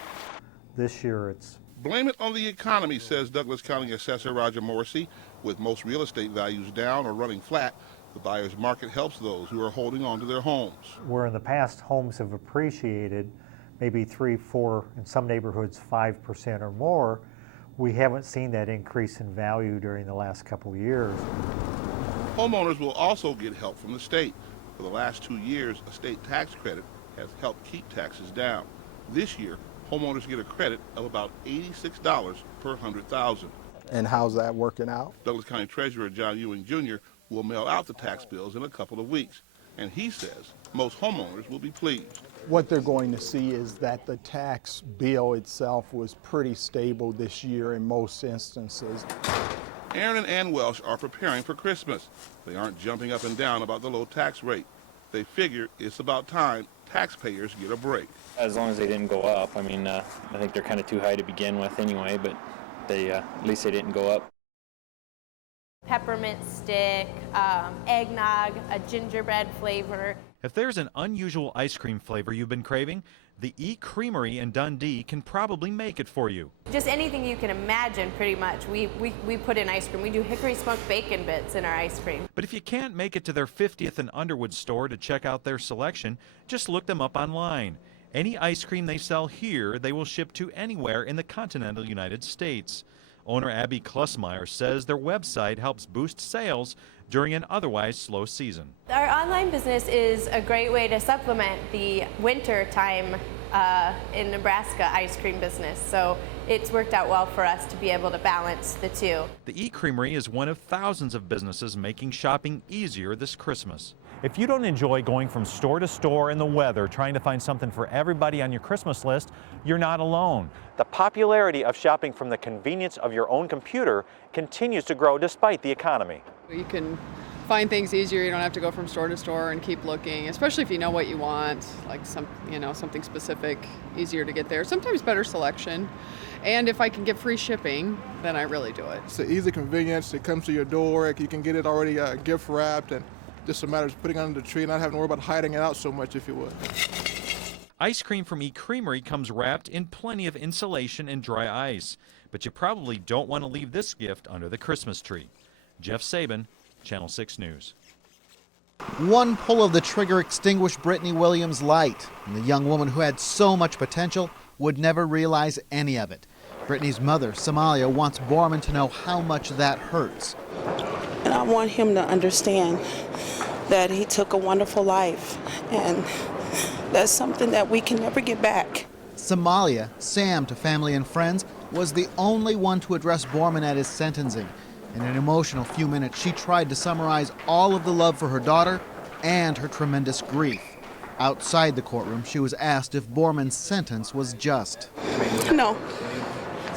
This year it's... Blame it on the economy, says Douglas County Assessor Roger Morrissey. With most real estate values down or running flat, The buyer's market helps those who are holding on to their homes. Where in the past homes have appreciated maybe 3, 4, in some neighborhoods 5% or more, we haven't seen that increase in value during the last couple of years. Homeowners will also get help from the state. For the last 2 years, a state tax credit has helped keep taxes down. This year, homeowners get a credit of about $86 per 100,000. And how's that working out? Douglas County Treasurer John Ewing Jr. will mail out the tax bills in a couple of weeks, and he says most homeowners will be pleased. What they're going to see is that the tax bill itself was pretty stable this year in most instances. Aaron and Ann Welsh are preparing for Christmas. They aren't jumping up and down about the low tax rate. They figure it's about time taxpayers get a break. As long as they didn't go up. I mean, I think they're kind of too high to begin with anyway, but they at least they didn't go up. Peppermint stick, eggnog, a gingerbread flavor. If there's an unusual ice cream flavor you've been craving, the E-Creamery in Dundee can probably make it for you. Just anything you can imagine, pretty much. We put in ice cream. We do hickory smoked bacon bits in our ice cream. But if you can't make it to their 50th and Underwood store to check out their selection, just look them up online. Any ice cream they sell here, they will ship to anywhere in the continental United States. Owner Abby Klussmeyer says their website helps boost sales during an otherwise slow season. Our online business is a great way to supplement the winter time in Nebraska ice cream business. So it's worked out well for us to be able to balance the two. The E-Creamery is one of thousands of businesses making shopping easier this Christmas. If you don't enjoy going from store to store in the weather, trying to find something for everybody on your Christmas list, you're not alone. The popularity of shopping from the convenience of your own computer continues to grow despite the economy. You can find things easier. You don't have to go from store to store and keep looking, especially if you know what you want, like something specific, easier to get there. Sometimes better selection. And if I can get free shipping, then I really do it. It's an easy convenience. It comes to your door. You can get it already gift wrapped, and just a matter of putting it under the tree and not having to worry about hiding it out so much, if you would. Ice cream from E-Creamery comes wrapped in plenty of insulation and dry ice, but you probably don't want to leave this gift under the Christmas tree. Jeff Sabin, Channel 6 News. One pull of the trigger extinguished Brittany Williams' light, and the young woman who had so much potential would never realize any of it. Brittany's mother, Somalia, wants Borman to know how much that hurts. And I want him to understand that he took a wonderful life, and that's something that we can never get back. Somalia, Sam to family and friends, was the only one to address Borman at his sentencing. In an emotional few minutes, she tried to summarize all of the love for her daughter and her tremendous grief. Outside the courtroom, she was asked if Borman's sentence was just. No,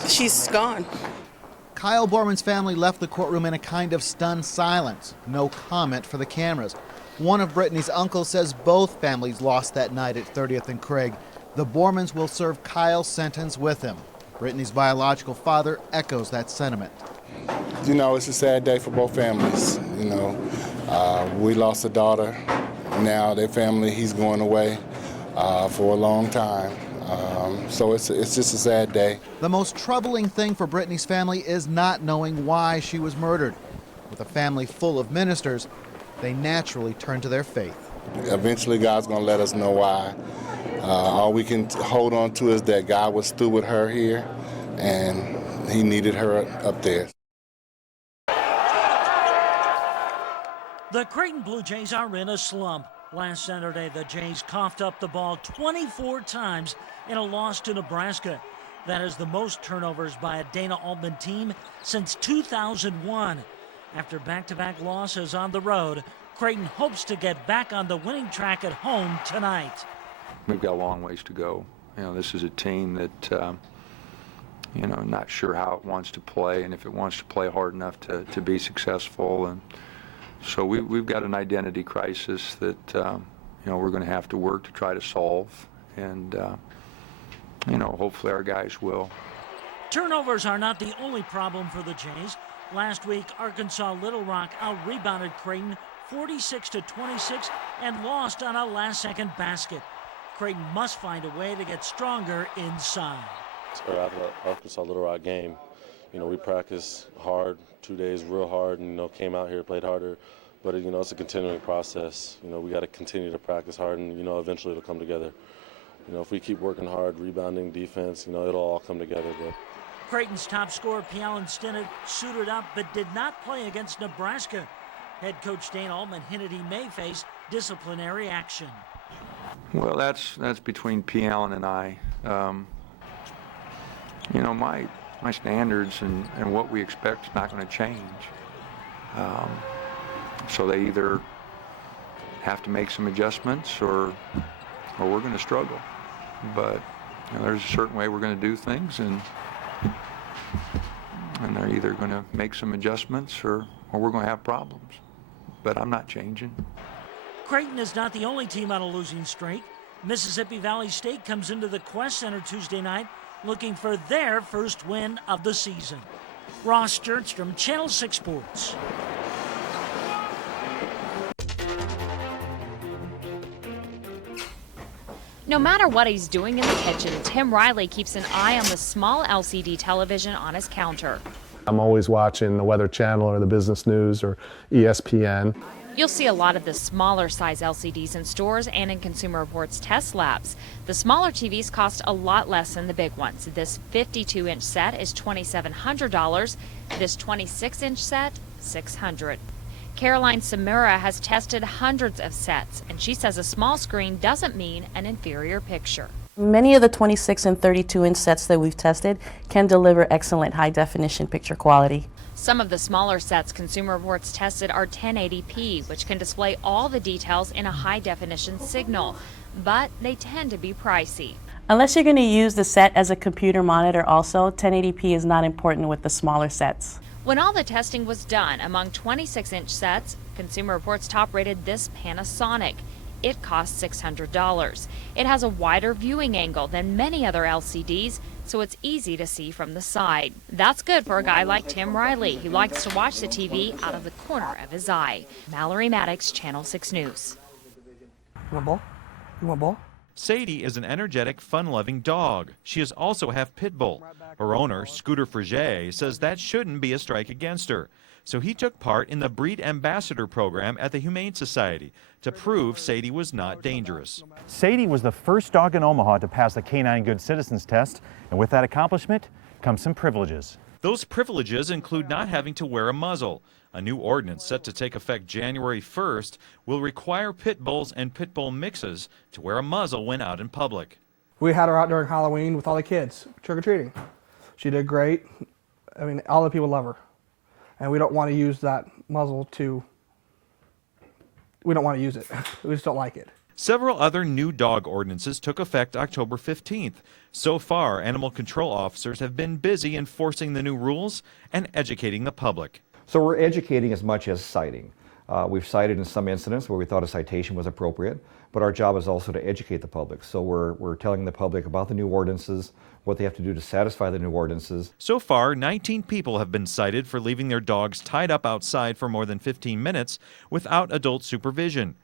she's gone. Kyle Borman's family left the courtroom in a kind of stunned silence. No comment for the cameras. One of Brittany's uncles says both families lost that night at 30th and Craig. The Bormans will serve Kyle's sentence with him. Brittany's biological father echoes that sentiment. You know, it's a sad day for both families. You know, we lost a daughter. Now their family, he's going away for a long time. So it's just a sad day. The most troubling thing for Brittany's family is not knowing why she was murdered. With a family full of ministers, they naturally turn to their faith. Eventually, God's going to let us know why. All we can hold on to is that God was through with her here, and he needed her up there. The Creighton Blue Jays are in a slump. Last Saturday, the Jays coughed up the ball 24 times in a loss to Nebraska. That is the most turnovers by a Dana Altman team since 2001. After back-to-back losses on the road, Creighton hopes to get back on the winning track at home tonight. We've got a long ways to go. You know, this is a team that, you know, not sure how it wants to play and if it wants to play hard enough to be successful. And so we've got an identity crisis that, you know, we're going to have to work to try to solve. And, you know, hopefully our guys will. Turnovers are not the only problem for the Jays. Last week, Arkansas Little Rock out-rebounded Creighton 46-26 and lost on a last-second basket. Creighton must find a way to get stronger inside. After Arkansas Little Rock game, you know, we practiced hard, 2 days real hard, and, you know, came out here, played harder, but you know, it's a continuing process. You know, we got to continue to practice hard, and you know, eventually it'll come together. You know, if we keep working hard, rebounding, defense, you know, it'll all come together. But Creighton's top scorer, Phelan Stinnett, suited up but did not play against Nebraska. Head coach Dane Altman hinted he may face disciplinary action. Well, that's between P. Allen and I. You know, my standards and what we expect is not going to change. So they either have to make some adjustments or we're going to struggle. But you know, there's a certain way we're going to do things, and they're either going to make some adjustments or we're going to have problems. But I'm not changing. Creighton is not the only team on a losing streak. Mississippi Valley State comes into the Quest Center Tuesday night looking for their first win of the season. Ross Sternstrom, Channel 6 Sports. No matter what he's doing in the kitchen, Tim Riley keeps an eye on the small LCD television on his counter. I'm always watching the Weather Channel or the Business News or ESPN. You'll see a lot of the smaller size LCDs in stores and in Consumer Reports test labs. The smaller TVs cost a lot less than the big ones. This 52-inch set is $2,700. This 26-inch set, $600. Caroline Samura has tested hundreds of sets, and she says a small screen doesn't mean an inferior picture. Many of the 26 and 32-inch sets that we've tested can deliver excellent high-definition picture quality. Some of the smaller sets Consumer Reports tested are 1080p, which can display all the details in a high-definition signal, but they tend to be pricey. Unless you're going to use the set as a computer monitor also, 1080p is not important with the smaller sets. When all the testing was done, among 26-inch sets, Consumer Reports top-rated this Panasonic. It costs $600. It has a wider viewing angle than many other LCDs, so it's easy to see from the side. That's good for a guy like Tim Riley, who likes to watch the TV out of the corner of his eye. Mallory Maddox, Channel 6 News. You want ball? You want ball? Sadie is an energetic, fun-loving dog. She is also half pit bull. Her owner, Scooter Frege, says that shouldn't be a strike against her. So he took part in the Breed Ambassador program at the Humane Society to prove Sadie was not dangerous. Sadie was the first dog in Omaha to pass the Canine Good Citizens test, and with that accomplishment comes some privileges. Those privileges include not having to wear a muzzle. A new ordinance set to take effect January 1st will require pit bulls and pit bull mixes to wear a muzzle when out in public. We had her out during Halloween with all the kids, trick-or-treating. She did great. I mean, all the people love her. And we don't want to use that muzzle we don't want to use it. We just don't like it. Several other new dog ordinances took effect October 15th. So far, animal control officers have been busy enforcing the new rules and educating the public. So we're educating as much as citing. We've cited in some incidents where we thought a citation was appropriate, but our job is also to educate the public. So we're telling the public about the new ordinances, what they have to do to satisfy the new ordinances. So far, 19 people have been cited for leaving their dogs tied up outside for more than 15 minutes without adult supervision.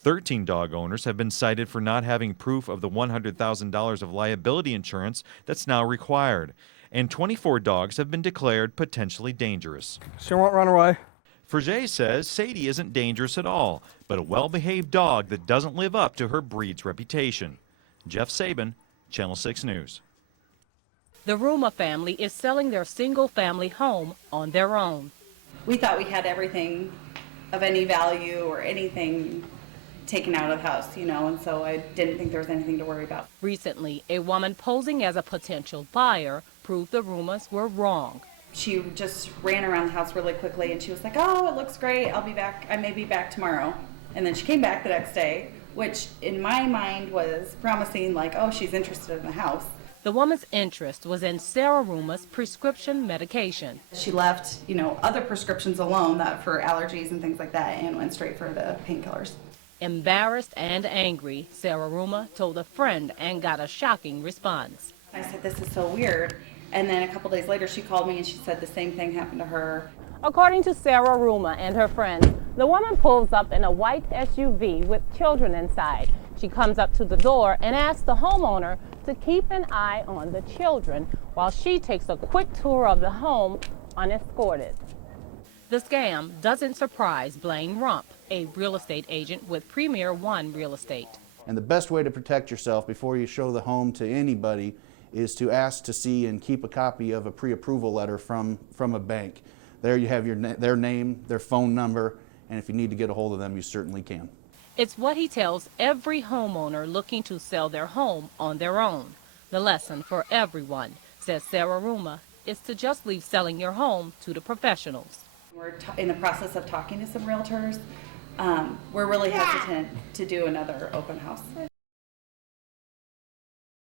13 dog owners have been cited for not having proof of the $100,000 of liability insurance that's now required. And 24 dogs have been declared potentially dangerous. She won't run away. Frege says Sadie isn't dangerous at all, but a well-behaved dog that doesn't live up to her breed's reputation. Jeff Sabin, Channel 6 News. The Ruma family is selling their single-family home on their own. We thought we had everything of any value or anything taken out of the house, and so I didn't think there was anything to worry about. Recently, a woman posing as a potential buyer proved the rumors were wrong. She just ran around the house really quickly and she was like, "Oh, it looks great. I'll be back. I may be back tomorrow." And then she came back the next day, which in my mind was promising, like, oh, she's interested in the house. The woman's interest was in Sarah Ruma's prescription medication. She left, other prescriptions alone that for allergies and things like that and went straight for the painkillers. Embarrassed and angry, Sarah Ruma told a friend and got a shocking response. I said, "This is so weird." And then a couple days later, she called me and she said the same thing happened to her. According to Sarah Ruma and her friends, the woman pulls up in a white SUV with children inside. She comes up to the door and asks the homeowner to keep an eye on the children while she takes a quick tour of the home unescorted. The scam doesn't surprise Blaine Rump, a real estate agent with Premier One Real Estate. And the best way to protect yourself before you show the home to anybody is to ask to see and keep a copy of a pre-approval letter from a bank. There you have their name, their phone number, and if you need to get a hold of them, you certainly can. It's what he tells every homeowner looking to sell their home on their own. The lesson for everyone, says Sarah Ruma, is to just leave selling your home to the professionals. We're in the process of talking to some realtors. We're really hesitant to do another open house.